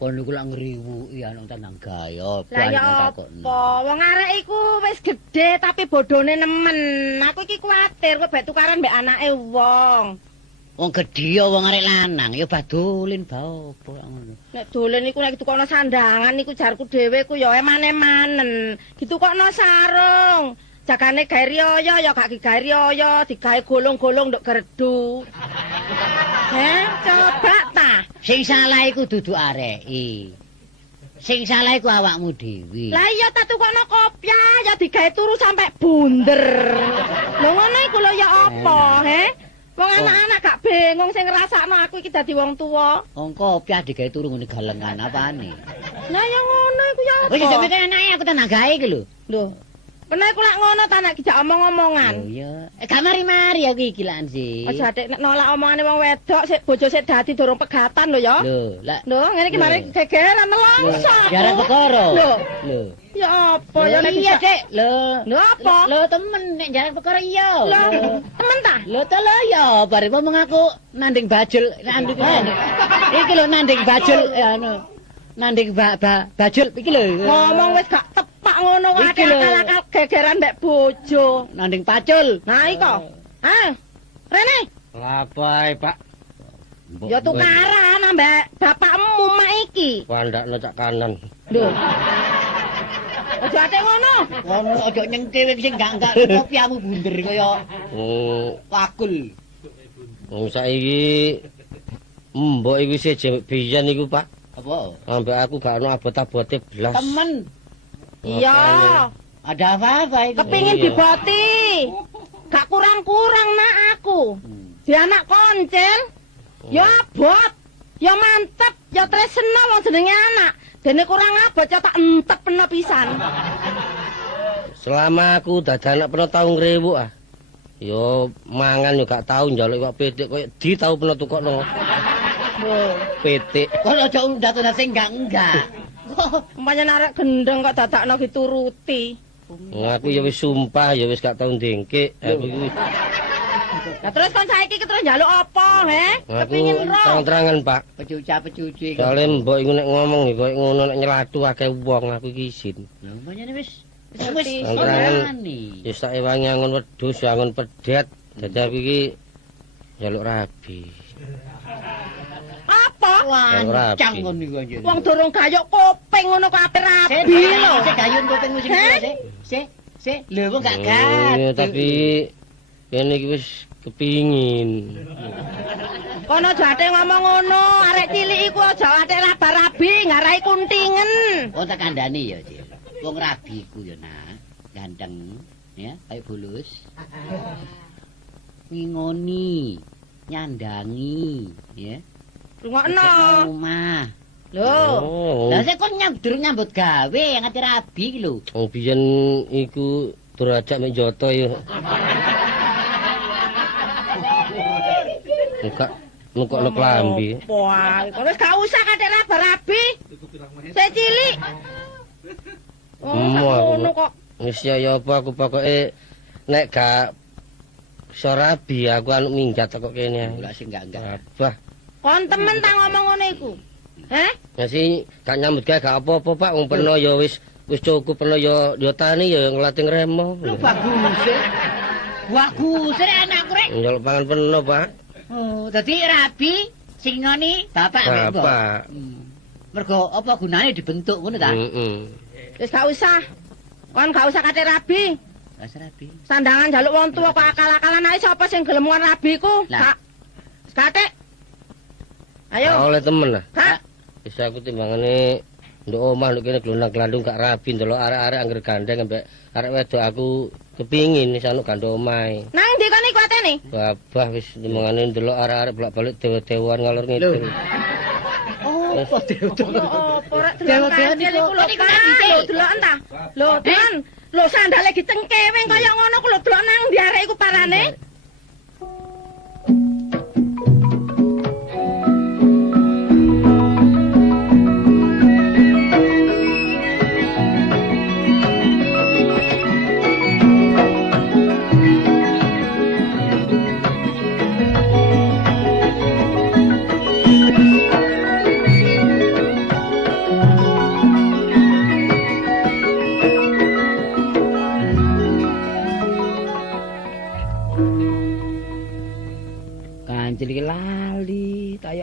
Kon niku lak ngriwuki ana tandang gaya. Lah ya apa? Wong arek iku wis gedhe tapi bodhone nemen. Aku iki kuwatir kok bek tukaran mbek anake wong. Wong gedhe ya wong arek lanang ya badolin ba opo ngono. Nek dolen iku nek ditukokno sandangan iku jarku dhewe ku ya emane-manen. Ditukokno sarung. Jagane gawe riyaya ya gak digawe riyaya, digawe golong-golong nduk gerdu. Coba ta. Sing salah iku dudu areki. Sing salah iku awakmu dhewe. Lah iya tak tukokno kopiah ya digawe turu sampe bunder. Lho ngono iku lho ya apa, Wong anak-anak gak bingung sing ngrasakno aku iki dadi wong tuwa. Wong kopiah digawe turu ngene galengan apane? Lah ya ngono iku ya apa? Wis sampe anake aku tenan gawe iki lho. Lho. Bener aku lak ngono ta nek dijak omong-omongan. Oh iya. Gak mari-mari aku iki lan sih. Aja atik nek nolak omongane wong wedok sik bojo sik dadi durung pegatan lho ya. Lho, lak. Lho, ngene iki mari gegeran nelongso. Jarak perkara. Lho. Lho. Ya apa ya nek iya, Dik. Lho. Lho apa? Lho temen nek jarak perkara iya. Lho, temen ta? Lho to lho ya, bare ngomong aku nanding bajul, nanding. Iki lho nanding bajul anu. Nanding bajul iki lho. Ngomong wis gak tepak ngono wae akal-akal gegeran mbek bojo. Nanding pacul. Nah iko. Rene. Lapai, Pak. Ya tukaran ambek bapakmu mak iki. Wandakno cak kanan. Lho. Aja ate ngono. Ngono aja nyengke sing enggak kopiamu bunder kaya wakul. Wong saiki mbok iku siji biyen iku, Pak. Apa? Ambek aku gak ono abot-abote blas. Temen. Iya. Ada apa-apa itu? Kepingin diboti. Gak kurang-kurang nak aku. Di anak koncil. Ya abot. Ya mantep. Ya tresna wong jenenge anak. Dene kurang abot ya tak entep peno pisan. Selama aku dadi anak peno tau ngrewuk ah. Yo mangan yo gak tau njaluk iwak pitik koyo di tau peno tukokno. Pitik. Kok aja undatuna sing enggak. Umpamane arek gendeng kok dadakno dituruti. Aku ya wis sumpah ya wis gak tau ndengke. Aku iki. Lah terus kon saiki terus njaluk apa, Aku Kepingin ro. terang-terangan, Pak. Pecuca-pecuci. Soale mbok iku nek ngomong koyo ngono nek nyelatu akeh wong aku iki isin. Lah umpamane wis Terang-terangan. Ya sak ewangi angon wedhus, angon pedet. Dadi aku iki njaluk rabi. Apa? Lancang ngono niku anjir. Wong durung gayuk kuping ngono kok ape rabi lho. Sik gayun kuping sing sik. Lho kok gak Iya, tapi kene iki wis kepingin. Kono jate ngomong ngono, arek cilik iku aja ate rabi ngarai kuntingen. Oh tak kandhani ya, Cil. Wong rabi iku ya, Nak. Ganteng, ya, kayak bulus. Ngingoni, nyandangi, ya. Rungokno. Omah. Lho. Lah sik kon durung nyambut gawe ngati rabi iki lho. Wong biyen iku durajak mek Joto ya. Nukokno klambi. Wah, wis gak usah kate rabi. Sik cilik. Ngono kok. Wis ya apa aku pokoke nek gak iso rabi aku anu minggat kok kene. Lah sing enggak. Wah. Kon temen ta ngomong ngono iku. Ya sih gak nyambut gawe gak apa-apa Pak, wong peno ya wis cukup peno ya tani ya nglatih ngremo. Lho bagus. Bagus anakku rek. Njaluk pangan peno, Pak. Oh, dadi rabi sing ngoni bapak ambek mbok. Bapak. Mergo apa gunane dibentuk ngono ta? Wis gak usah. Kon gak usah kate rabi. Wis rabi. Sandangan njaluk wong tuwa kok akal-akalan ae sapa sing gelem ngon rabi ku? Gak. Kate. Ayo. Oleh temen lah. Kak. Wis aku timbangane nduk omah nduk kene glondang-glandung gak rabi ndelok arek-arek angger gandeng ambek arek wedok aku kepingin wis anu gandho omahe. Nang ndi kon iku atene? Babah wis timbangane ndelok arek-arek bolak-balik dewa-dewan ngalor ngidul. Oh, dewa-dewa. Apa rek dewa-dewan iku lho delok entah. Lho, Den. Lho sandale dicengkewing kaya ngono ku lho delok nang ndi arek iku parane?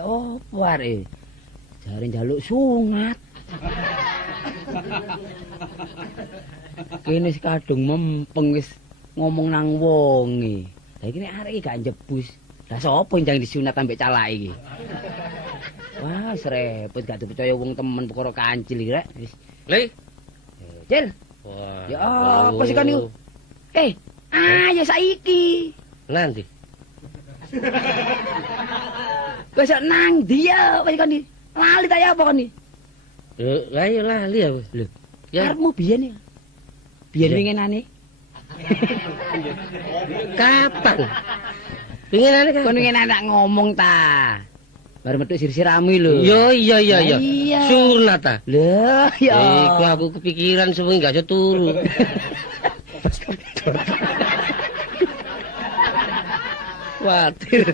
opo arek? Jare njaluk sunat. Kene wis kadung mempeng wis ngomong nang wonge. Lah iki nek arek iki gak njebus. Lah sapa njang disunat ambek calake iki? Wah, repot gak dipercaya wong temen perkara kancil iki rek. Wis. Le. Cil. Wah. Ya apa sih kan niku? Ayo saiki. Nanti. Besok nang dia, wis kan lali ta ya apa kan? Lah iya lali aku. Lho. Ya Karepmu biyen ya. Biyen winginane. Kapan? Winginane kan? Kon winginane nak ngomong ta. Baru metu sir-sirami lho. Yo iya. Iya. Sunat ta. Lah ya. Iku aku kepikiran sewengi gak iso turu. Kuatir.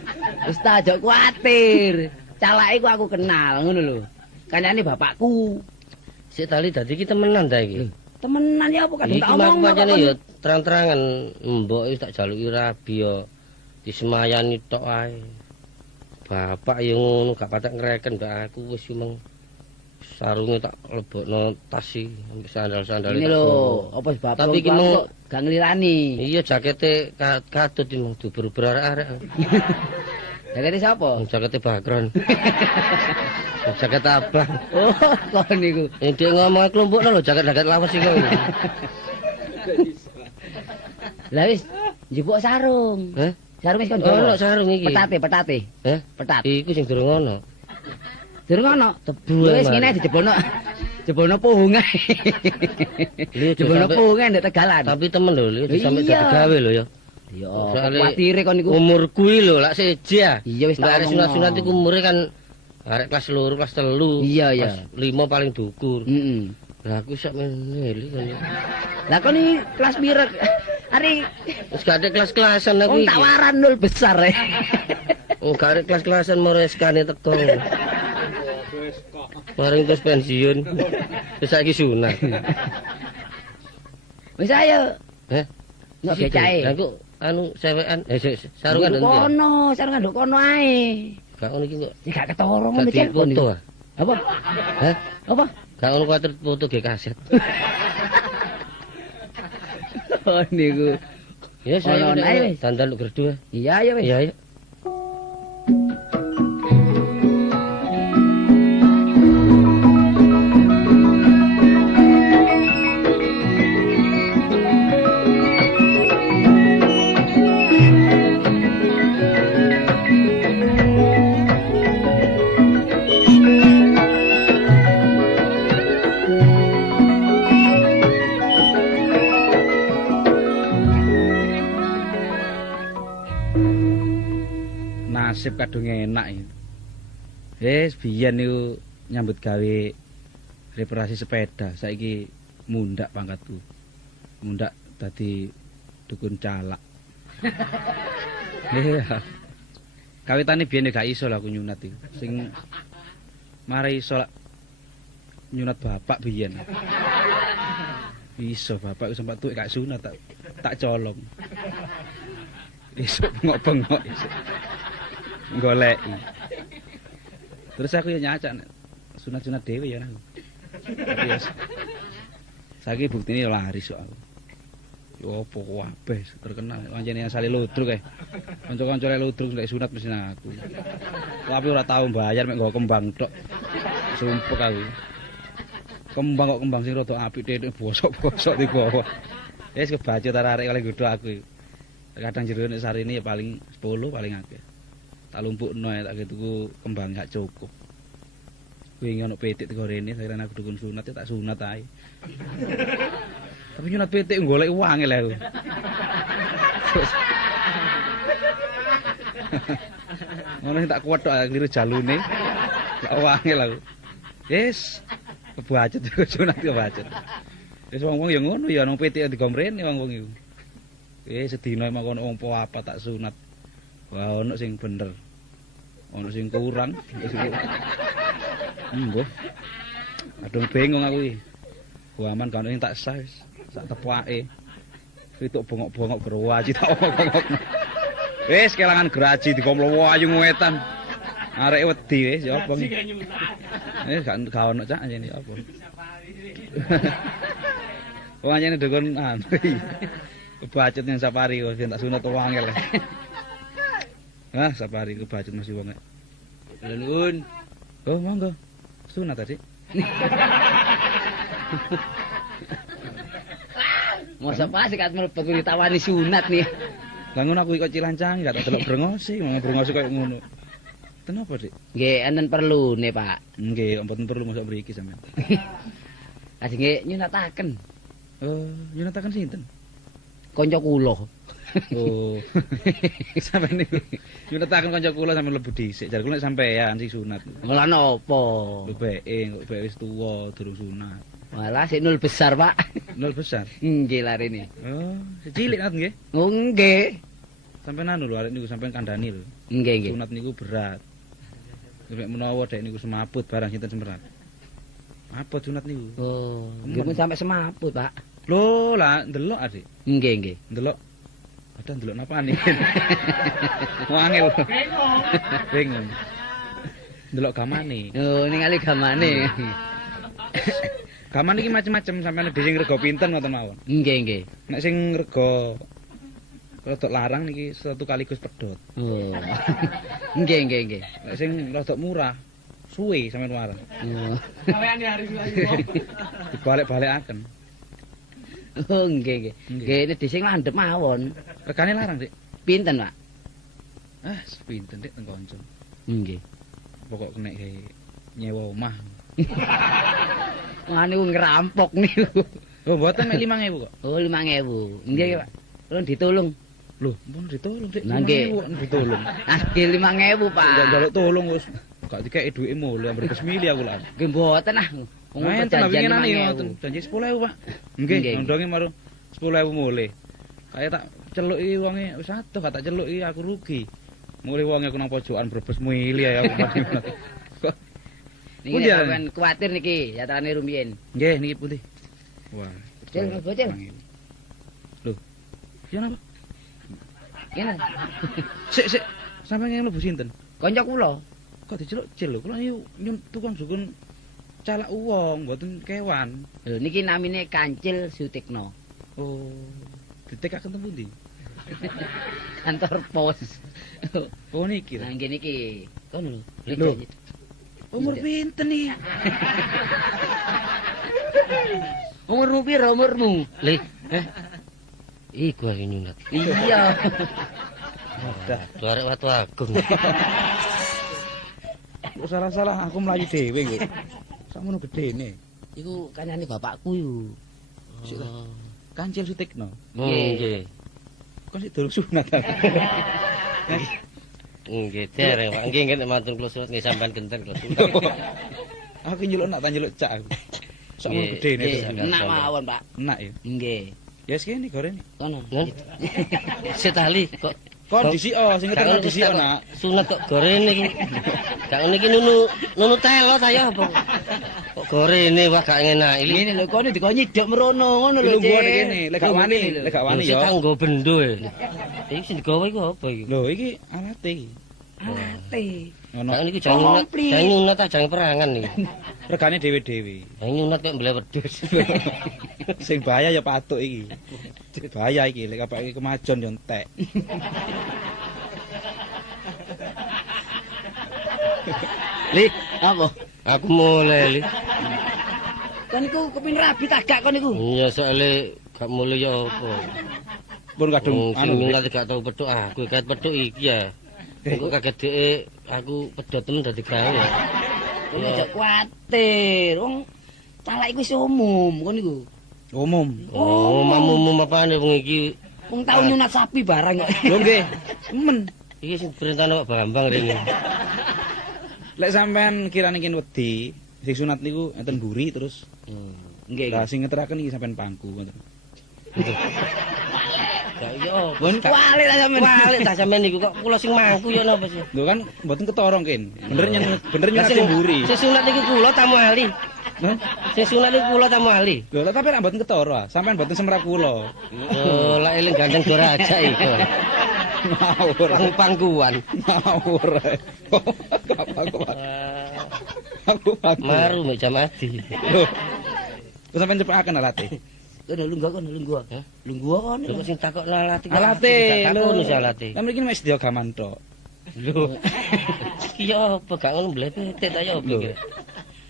Wis tak aja kuatir. Calake ku aku kenal ngono lho. Kancane bapakku. Sik tali dadi ki temenan ta iki. Temenan ya apa kadung Iki tak omong pancene ya terang-terangan mbok wis tak jaluki rabi ya disemayani tok ae. Bapak ya ngono gak patek ngreken mbak aku wis meng sarunge tak lebokno tas iki ambek sandal-sandal. Ini lho, apa bapak tapi iki mung gak nglirani. Iya jakete katut iki mung duber-duber arek-arek. Jakete sapa? Jakete Bakron. Jaket abang. Oh, kok niku. Ndek ngomong kelompokno lho jaket-jaket lawas iki. Lah wis njupuk sarung. Heh? Sarung wis kon Ono sarung iki. Petate. Heh? Petat. Iku sing durung ono. Durung ono. Tebu. Wis ngene dijebulno puhung ae. Jebulno puhung ndek Tegalan. Tapi temen lho, iki sampe dadi gawe lho ya. Ya, kuwatire kon niku. Umur kuwi lho lak seje. Iya wis tak sunat-sunat iku umure kan arek kelas 2, kelas 3. Iya. Kelas 5 paling dukur. Heeh. Lah aku sak meneli kan. Lah kon iki kelas pira? Ari wis gak ada kelas-kelasan aku iki. Tawaran nol besar ya. Gak ada kelas-kelasan moreskane teko. Bareng terus pensiun. Wis saiki sunat. Wis ayo. Heh? Nek becake. Lah kok anu sewekan sarungan ndi? Sarungan nduk kono ae. Gak ngono iki kok. Gak ketara ngono iki. Foto. Apa? Hah? Apa? Gak ngono kuwatir foto ge kaset. Oh niku. Ya saya ae wis. Dandan berdua. Iya ya wis. Iya. Nasib kadung enak iki. Wis biyen niku nyambut gawe reparasi sepeda, saiki mundak pangkatku. Mundak dadi dukun calak. Iya. Kawitane biyen gak iso lah aku nyunat iki. Sing mari iso lak nyunat bapak biyen. Iso bapak sempat tuwek gak sunat tak colong. Iso bengok-bengok iso. Goleki. Terus aku ya nyacak sunat-sunat dhewe ya aku. Yes. Saiki buktine laris kok aku. Yo opo kabeh terkenal pancene asale ludruk kae. Kanca-kancane ludruk nek sunat mesti aku. Tapi ora tau bayar mek nggo kembang tok. Sumpek aku. Kembang kok kembang sing rada apik thethuk bosok-bosok di bawah. Wis kebacut arek oleh godho aku. Kadang jero nek sarine ya paling 10 paling akeh. Tak lumpukno tak tuku kembang gak cukup. Wingi ono pitik teko rene, sakjane aku dukun sunat ya tak sunat ae. Tapi nyunat pitik golek uang lho aku. Ngono tak kuat tok kliru jalune. Gak uang lho. Yes. Kebacut sunat kebacut. Wis wong-wong ya ngono ya nang pitik digomrene wong-wong iku. Sedina emang ono wong apa tak sunat. Wah ono sing bener. Ono sing kurang. Mbah. Aduh bingung aku iki. Guaman kan sing tak sah wis sak tepake. Pituk bongok-bongok gerwaji tak bongok. Wis kelangan geraji dikomlo wayu wetan. Arek wedi wis ya apa. Gak ono cak jane apa. Wong jane dukun kebacut yang safari kok tak sunat wong angel. Nah, safari kebacut masih wong. Nuwun. Oh, monggo. Sunat tadi. Masa pas kat mlebet ditawani sunat nih. Lah ngono aku kok cilancang gak tak delok brengosi, wong brengosi koyo ngono. Kenapa, Dik? Nggih, enten perlune, Pak. Nggih, mboten perlu masuk mriki sampean. Ajenge nyunataken. Oh, nyunataken sinten? Kanca kula. Oh. Sampeyan niku nyunataken kanca kula sampeyan mlebu dhisik. Jar kula sampeyan sing sunat. Lah napa? Lho kok wis tuwa durung sunat. Malah sik nul besar, Pak. Nul besar. Nggih larene. Oh, cilik kan nggih? Oh, nggih. Sampeyan anu lho arek niku sampeyan kandhani lho. Nggih, nggih. Sunat niku berat. Nek menawa dek niku semaput barang sinten semerat. Apa sunat niku? Oh, nggih pun sampe semaput, Pak. Lho, lah ndelok Adik. Nggih, nggih. Ndelok. Ada ndelok napane. Wangel. Bingung. Ndelok gamane. Oh, ningali gamane. Gaman iki macem-macem sampeyan dhewe sing rega pinten ngoten mawon. Nggih, nggih. Nek sing rega rodok larang niki satu kaligus pedhot. Oh. Nggih, nggih, nggih. Nek sing rodok murah suwe sampeyan wareng. Oh. Sampeyan hari suwe. Dibalik-balikaken. Oh, nggih, nggih. Nggih, ini dising landhep mawon. Regane larang, Dik. Pinten, Pak? Ah, pinten Dik teng kanca. Nggih. Pokok kena nyewa omah. Wah niku ngerampok niku. Oh, mboten mek 5.000 kok. Oh, 5.000. Nggih, Pak. Kula ditulung. Lho, mun ditolong Dik. Lah nggih, ditolong. Ah, nggih 5.000, Pak. Njaluk tolong wis gak dikeki dhuwite mule ambar kesmili aku lak. Nggih mboten ah. Wong perjanjian 5.000. Janji 10.000, Pak. Nggih, ndonge marung 10.000 mule. Kaya tak celuk iki wonge wis atuh gak tak celuk iki aku rugi. Mule wonge aku nang pojokan Brebes mili ya aku. Niki sampean kuwatir niki yatrane rumiyin. Nggih, niki putih. Wah, bocil. Lho. Ya napa? Kene. Sik, sampeyan mlebu sinten? Kanca kula. Kok diceluk cil lho, kula nyun tukang dukun calak wong, mboten kewan. Lho niki namine Kancil Sutikna. Oh, ditekaken teng pundi? Kantor pos. Oh niki. Nah nggih niki. Kono lho. Lho. Umur pinten iki? Umur piro umurmu? Lih, iku lagi nyunat. Iya. Tuh arek watu agung. Kok salah-salah aku mlayu dhewe kok. Sakmono gedene. Iku kancane bapakku yo. Oh. Kancil Sutikna. Nggih. Kok sik durung sunat. Nggih, dereng Pak. Nggih nek mantun kula surat nggih sampean genter kula. Aku nyeluk nak tak nyeluk cak aku. Sakmono gedene. Enak mawon, Pak. Enak ya. Nggih. Ya wis kene gorene. Kono. Setali kok Kon disiko sing ngerti disiko nak. Sunat kok gorene iki. Gak ngene iki nunu telo ta ya apa? Kok gorene wah gak ngenak. Ngene lho kono dikon nyidok merono ngono lho. Lungguh kene, lek gak wani ya. Sing kanggo bendo e. Iki sing digawe iku apa iki? Lho iki alate iki. Alate. Ngono. Gak niki jangan nyunat ta jangan perangan iki. Regane dhewe-dhewe. Jangan nyunat kok mbele wedhus. Sing bahaya ya patuk iki. Bahaya iki lek kapake kemajon yo entek. Li, apa? Aku mulai li. Kon niku kepin rabi tagak kon niku. Iya soalnya gak mulai ya apa. Pun kadung anu minat gak tau pedhok aku kaget pedhok iki ya. Kok kaget dhek aku pedhot temen dadi gawe. Kowe aja kuwatir. Wong calak iku wis umum kon niku. Umum. Oh, umum apane wong iki? Wong tau nyunat sapi barang kok. Lho nggih. Men iki sing perintahane Pak Bambang rene. Lek sampean kirane kene wedi, sing sunat niku enten mburi terus. Nggih. Lah sing ngeteraken iki sampean pangku ngoten. Ya iya. Pun kualik ta sampean. Kualik ta sampean niku kok kula sing mangku ya napa sih? Lho kan mboten ketorong ken. Bener nyunat sing mburi. Sing sunat niku kula tamu ahli. Sing sunat niku kula tamu ahli. Lho tapi nek mboten ketara, sampean mboten semrak kula. Oh, lak eling gandeng dora aja iku. Ngawur. Pangkuan. Ngawur. Pangkuan. Aku pangkuan. Maru mek jam adi. Lho. Terus sampean cepakaken alate. Kono lungguh kono lungguh. Lungguh kono. Lho sing takok alate. Alate lho. Kono si alate. Lah mriki wis sedya gaman tok. Lho. Iki yo apa gak ngono mbletet ta yo apa iki?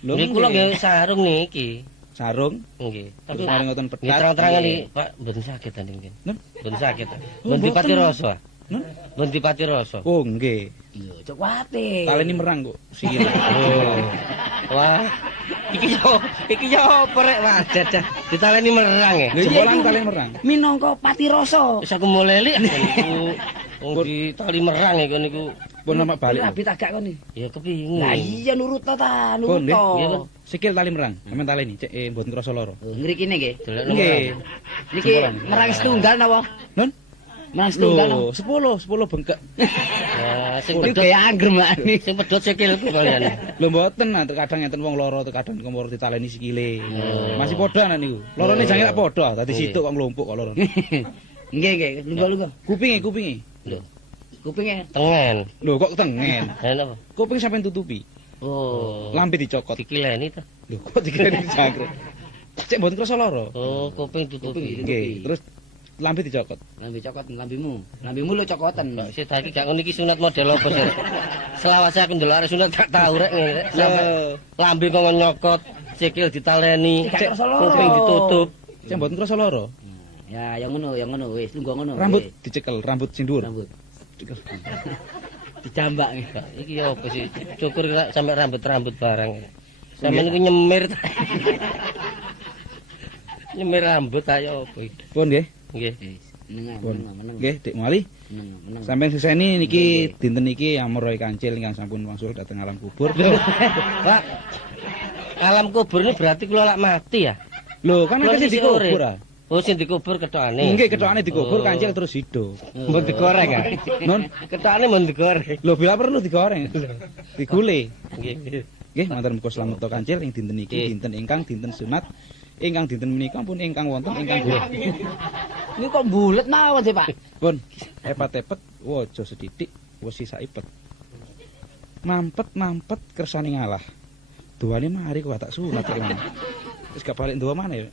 Lho niku lho nggih sarung niki. Sarung? Nggih. Tapi sarung ngoten pedas. Nggih terang-terangan iki, Pak, mboten saged ta niki. Mboten saged. Mboten dipati rasa. Mboten dipati rasa. Oh, nggih. Lho, cok wate. Taleni merang kok sikile. Oh. Wah. Iki yo apa rek wadah dah. Ditaleni merang ya. Lho jebolan taleni merang. Minangka pati rasa. Wis aku molelik niku. Wong ditali merang iku niku. Pun lama balik. Rapi tak gak kene. Ya kepingin. Lah iya nurut ta, nurut to. Sikil tali merang. Sampeyan taleni cek mboten krasa lara. Ngrikine nggih. Nggih. Niki merang setunggal napa? Nun? Merang setunggal. 10 bengkek. Nah, sing pedhot kaya angrem iki. Sing pedhot sikil kalian. Lho mboten, kadang enten wong lara, kadang kemur ditaleni sikile. Masih padha ana niku. Larane jange tak padha, dadi situk kok nglumpuk kok lara. Nggih, lungguh-lungguh. Kupinge. Lho. Kupinge tengen. Lho kok tengen? Napa? Kuping sampean tutupi. Oh. Lambe dicokot. Dikileni ta? Lho kok dikileni jangkrik. Cek mboten krasa lara. Oh, kuping tutupi. Nggih. Terus lambe dicokot. Lambe cokot lambemu. Lambemu lho cokoten. Kok sik iki gak ngono iki sunat model apa sih? Selawase aku ndelok arek sunat gak tau rek ngene. Lambe kok nyokot, sikil ditaleni, kuping ditutup. Cek mboten krasa lara. Ya, yang ngono wis, lungguh ngono. Rambut dicekel, rambut sing dhuwur. Rambut. Dijambak iki apa sih? Cukur sampe rambut-rambut barang. Sampeyan iku nyemir. Nyemir rambut ayo apa iki? Pun nggih. Nggih. Meneng. Nggih, Dik Mali. Meneng. Sampeyan seseni niki dinten iki Amroy Kancil ingkang sampun wangsul dhateng alam kubur. Pak. Alam kubur ini berarti kula lak mati ya? Lho, kan iki dikubur. Oh, sing dikubur kethokane. Nggih, kethokane dikubur Kancil terus hidup. Mun digoreng ya? Nun, kethokane mun digoreng. Lho, bila perlu digoreng. Digule. Nggih. Nggih, matur muga slamet to Kancil ing dinten iki, dinten ingkang dinten sunat. Ingkang dinten menika pun ingkang wonten ingkang bulet. Ini kok bulet mawon sih, Pak? Pun, epet-epet, waja sedidik, wis sisa ipet. Mampet kersane ngalah. Duwane mari kok tak sunat kok. Wis gak balik ndowo maneh.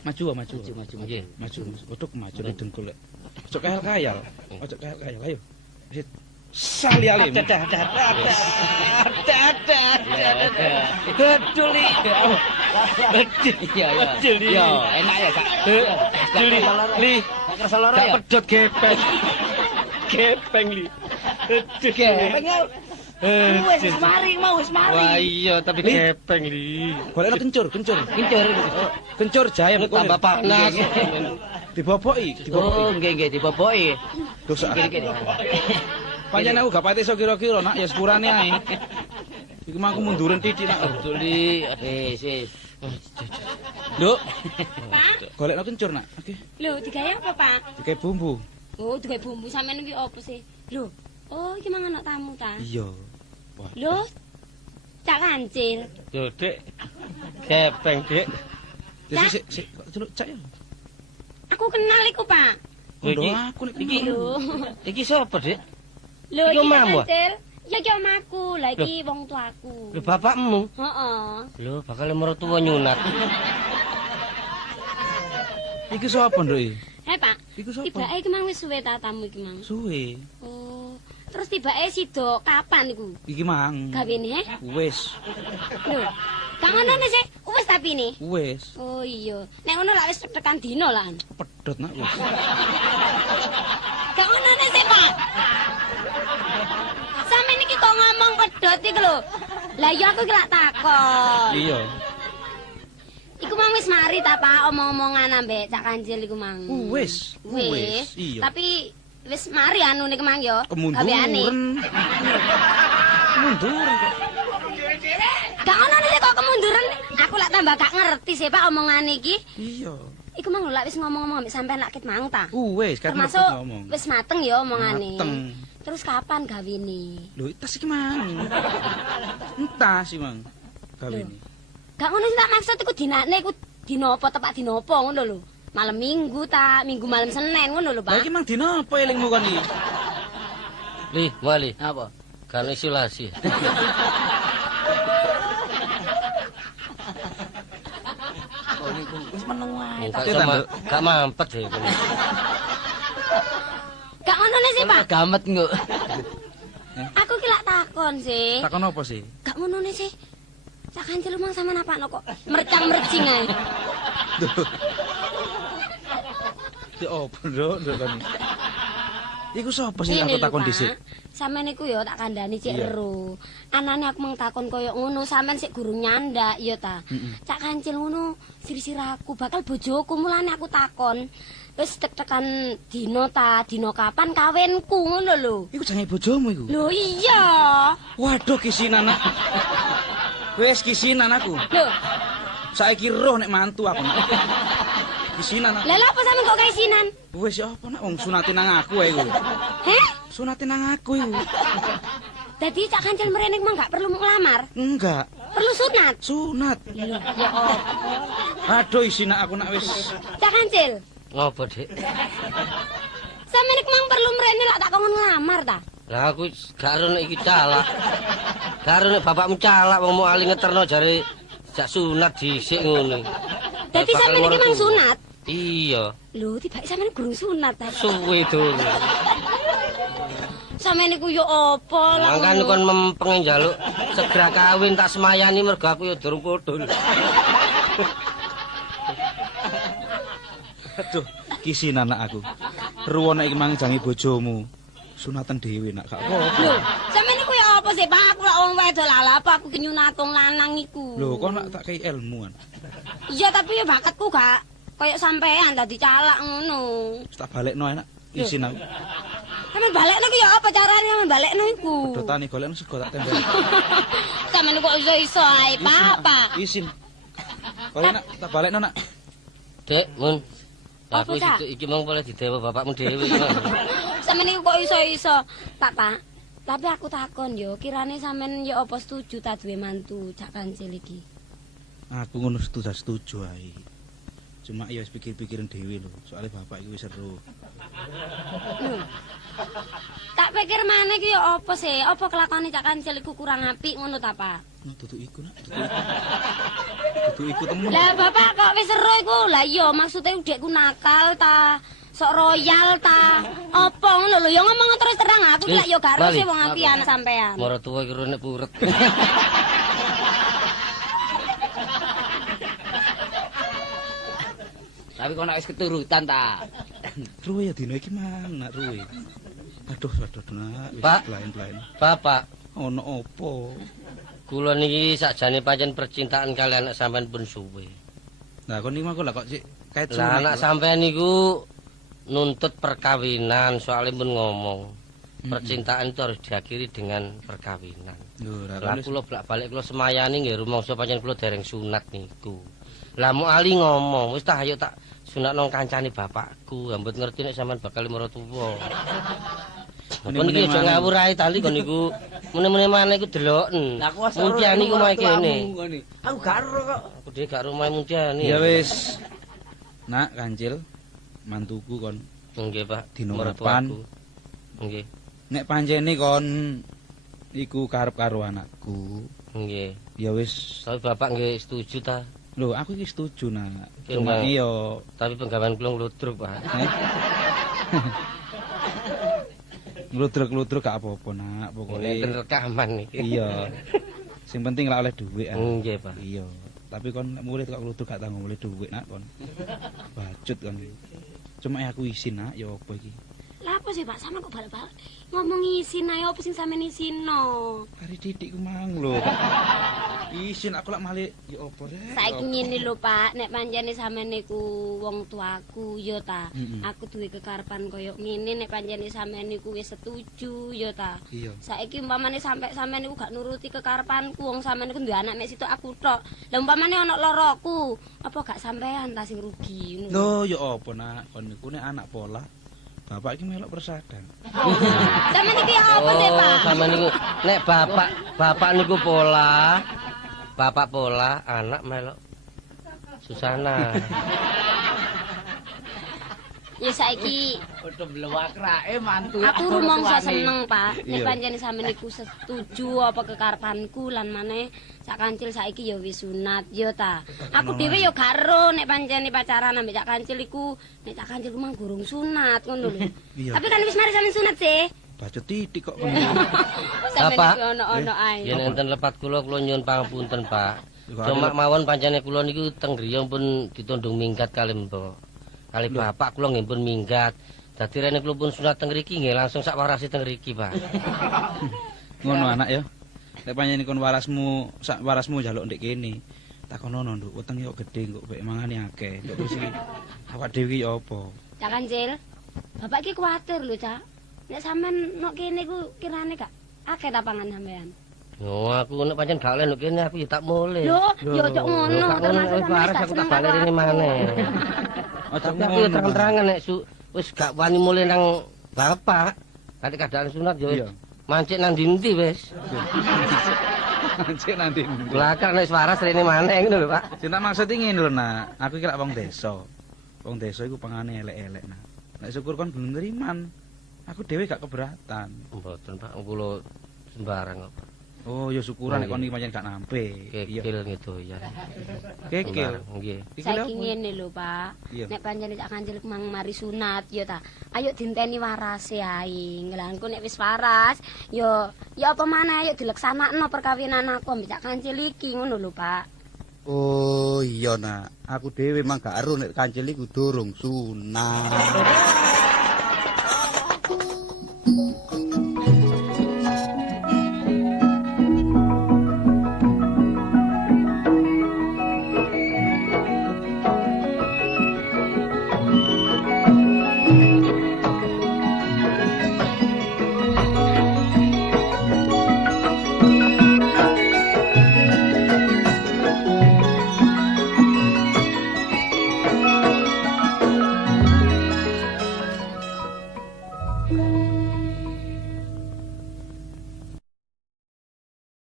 Maju. Nggih. Maju. Uduk maju dengkul. Ojo kayal-kayal. Ayo. Wis sali-ali. Ada. Geduli. Iya, enak ya, Kak. Li, kerasa lara ya. pedhot gepeng li. Gepeng ya. Wis mari. Wah iya, tapi gepeng li. Golekno kencur. Kencur jayem kok tambah panas. Diboboki. Oh, nggih, diboboki. Dosa. Kiri. Pancen aku gak pati iso kira-kira nak ya sepurane ae. Iku mah aku munduren titik nak. Duli. Wis. Nduk. Pak. Golekno kencur nak. Oke. Lho, digawe apa, Pak? Digawe bumbu. Oh, digawe bumbu sampean iki apa sih? Lho. Oh, iki mangan anak tamu ta? Iya. Lho. Cak Kancil. Lho, Dik. Gepeng, Dik. Sik, kok celuk cak ya? Aku kenal iku, Pak. Iki aku nek iki lho. Iki sapa, Dik? Lho, iki omamu. Ya ki omaku, lah iki wong tuaku. Lho, bapakmu? Heeh. Lho, bakal mertua nyunat. Iki sapa, Nduk? Pak. Iku sapa? Tibake iki mang wis suwe ta tamu iki mang. Suwe. Oh, terus tibake sida kapan iku? Iki mang. Gawene, he? Wis. Lho. Kang ngono sih, wis tapi ne. Wis. Oh iya. Nek ngono lak wis tekan dina lah. Pedhot nak wis. Kang ngono sih, Pak. Sampeyan iki kok ngomong pedhot iki lho. Lah iya aku iki lak takon. Iya. Iku mang wis mari ta, Pak, omong-omongan ambek Cak Kancil iku mang. Wis. Iya. Tapi wis mari anu niku mang yo. Kemunduran. Kemunduran kok. Gak ono nek kok kemunduran. Aku lak tambah gak ngerti sih, Pak, omongane iki. Iya. Iku mang lak wis ngomong-ngomong ambek sampean lak ket mang ta. Wis, kan termasuk ngomong. Wis mateng ya omongane. Mateng. Terus kapan gawene? Lho, tas iki mang. Entah sih, Mang. Gawene. Gak ngono sih tak maksud iku dinane iku dina apa tepak dina apa ngono lho. Malam Minggu ta, Minggu malam Senin ngono lho, Lah Pak. iki mang dina apa elingmu kon iki? Li, Wali. Apa? Kan isolasi. Oh niku wis meneng wae. Gak mampet ya. Gak ngono sih, Pak. Gamet engko. Aku ki lak takon sih. Takon apa sih? Gak ngono sih. Cak Kancil mang sama napakno kok mercang-mercing ae. Ya opo, Nduk kon. Iku sapa sih aku takon dhisik? Sampeyan niku ya tak kandhani cek Iya. ero. Anane aku mung takon koyo ngono, sampean sik gurung nyandak ya ta. Cak Kancil ngono sir-siraku bakal bojoku mulane aku takon. Wis tek-tekan dina ta, dina kapan kawinku ngono lho. Iku jange bojomu iku. Lho iya. Waduh kisinan aku. Wis kisinan aku. Lho, Saiki roh nek mantu aku. Kisinan aku. lha lha apa sampean kok kaisinan? Wis ya apa nek wong sunate nang aku ae iku. Heh? Sunate nang aku iku. Dadi Cak Kancil mrenik mah gak perlu nglamar. Enggak. Perlu sunat. Sunat. Lho, ya apa? Aduh isina aku nak wis. Cak Kancil, Ngopo, Dik? sampeyan nek mang perlu mrene lak tak kongkon nglamar ta? Lah aku gak ero nek iki calak. Gak ero nek bapakmu calak wong mau ali ngeterno jare jak sunat dhisik ngono. Dadi sampeyan iki mang sunat. Iya, Lho, tibake sampeyan gurung sunat ta? suwe dong. Sampeyan niku yo apa lah. Mangkane kon mempeng njaluk segera kawin tak semayani mergo aku ya durung podol. Aduh, kisinan nak aku. Ruwono iki mang jange bojomu. Sunatan dhewe nak gak apa-apa. Lho, sampeyan niku yo apa sih, Pak? Aku lak wong wedok lala apa aku nyunat wong lanang iku. Lho, kok nak tak kei ilmu kan. Iya, tapi yo bakatku gak koyo sampean dadi calak ngono. Wis tak balekno enak. Isin aku. Sampeyan balekno ki yo apa carane sampeyan balekno iku? Dotane golekno sego tak tembel. Sampeyan kok iso-iso ae, Pak. Isin. Kok nak tak balekno nak. Dek, Mun. Lah Apa, aku Cak? iki mang boleh didewa bapakmu dhewe. Sampeyan niku kok iso-iso, Pak. Tapi aku takon yo, kirane sampeyan yo apa setuju ta duwe mantu Cak Kancil iki? Aku ngono setuju ae. Cuma ya wis pikir-pikirin dhewe lho, soalnya bapak iku wis seru. Tak pikir maneh ki yo apa sih? Apa kelakone Cak Kancil iku kurang apik ngono ta, Pak? Nah, dudu iku nak, dudu iku temen. Lah bapak kok wis seru iku? Lah iya maksude udekku nakal ta, sok royal ta. Apa ngono lho ya ngomong terus terang aku lak yo gak ero sih wong apian sampean. Mara tuwa iki nek puret. Tapi kok nek wis keturutan ta. Ruwe ya dina iki mang nak ruwe. Aduh nak wis Pak. blaen-blaen. Bapak, Ono opo? kula niki sakjane pancen percintaan kalian anak sampean pun suwe. Nah, kon iki mah kok sik kait Lah anak sampean niku nuntut perkawinan, soalnya pun ngomong. Percintaan itu harus diakhiri dengan perkawinan. Lho, Lah kula bolak-balik kula semayani nggih rumangsa pancen kula dereng sunat niku. Lah mau ali ngomong, wis tah ayo tak sunat nang kancane bapakku, ambet ngerti nek sampean bakal maratuwa. Pun iki aja ngawur ae tali kon niku. Mene-mene maneh iku deloken. Lah aku wis Muntiani ku mae kene. Aku gak ero kok. Aku dhewe gak rumah Muntiani. Ya wis. Nak Kancil, mantuku kon. Nggih, Pak. Dino Mertuaku. Nggih. Nek pancene kon iku karep karo anakku. Nggih. Ya wis. Tapi Bapak nggih setuju ta? Lho, aku iki setuju, Nak. Nggih, Cuma Mbak. iya. Tapi penggawean kula ngludruk, Pak. Ngludruk-ngludruk gak apa-apa, Nak. Pokoke Ngeten rekaman niki. iya. Sing penting lak oleh dhuwit. Nggih, Pak. Iya. Tapi kon mulih kok ngludruk gak tanggung oleh dhuwit, Nak, kon. Bacut kon. Cuma aku isin, Nak, ya apa iki? Lah apa sih Pak, sampean kok balik-balik ngomong isin ae apa sing sampean isino? Hari didik ku mang lho. Isin aku lak malih ya apa rek? Saiki ngene lho Pak, nek pancene sampean niku wong tuaku ya ta. Aku duwe kekarepan koyo ngene nek pancene sampean niku wis setuju ya ta. Iya. Saiki umpamane sampe sampean niku gak nuruti kekarepanku, wong sampean niku duwe anak mek situ aku tok. Lah umpamane ana loroku, apa gak sampean ta sing rugi ngono. Lho ya apa nak kon niku nek anak pola. Bapak iki melok persadan. Sampeyan iki apa sih, Pak? Sampeyan niku nek bapak niku pola. Bapak pola, anak melok Susana. Ya saiki Udah blewak rae mantu. aku rumangsa seneng, Pak. Nek Iya. pancen sampeyan iku setuju apa kekarepanku lan maneh Cak Kancil saiki ya wis sunat ya ta. Aku dhewe ya gak ero nek pancen pacaran ambek Cak Kancil iku nek Cak Kancil ku mang gurung sunat ngono lho. Iya. Tapi kan wis mari sampeyan sunat sih. Bacot titik kok. Sampeyan Bapak. iku ono-ono ae. Yen enten lepat kula nyuwun pangapunten, Pak. Kok Cuma ada- mawon pancene kula niku teng griya pun ditundung minggat kali mbok. Kali bapak kula nggih pun minggat. Dadi rene kula pun sunat teng mriki nggih langsung sak warase teng mriki, Pak. Ngono anak ya. Nek panjenengan kon warasmu, sak warasmu njaluk ndek kene. Takonono, Nduk, wetenge kok gedhe kok mek mangane akeh. Kok terus iki awak dhewe iki ya apa? Cak Kancil. Bapak iki kuwatir lho, Cak. Nek sampean nok kene ku kirane gak akeh ta pangan sampean. Yo aku nek pancen gak oleh nduk kene aku ya tak mulih. Lho, yo cok ngono, termasuk wis waras aku tak balik rene maneh. Aja Tapi aku ya terang-terangan nek wis gak wani mulih nang bapak. Kate kadang sunat yo wis Iya. mancik nang ndi wis. Cek nanti. Belakang nek wis waras rene maneh ngono lho, Pak. Cinta maksud iki lho, Nak. Aku iki lak wong desa. Wong desa iku pangane elek-elek, Nak. Nek syukur kon gelem nriman. Aku dhewe gak keberatan. Mboten, Pak. Kula sembarang kok. Oh, ya syukuran nek Oh, kon iya. iki pancen gak nampe. Kekil gitu ya. Kekil. Nggih. Iki Saiki lho. ngene lho, Pak. Iya. Nek pancen Cak Kancil mang mari sunat ya ta. Ayo dinteni warase ae. Ngelangku nek wis waras, ya apa maneh ayo dileksanakno perkawinan aku ambek Cak Kancil iki ngono lho, Pak. Oh iya nak, aku dhewe memang gak ero nek kancil iku durung sunat.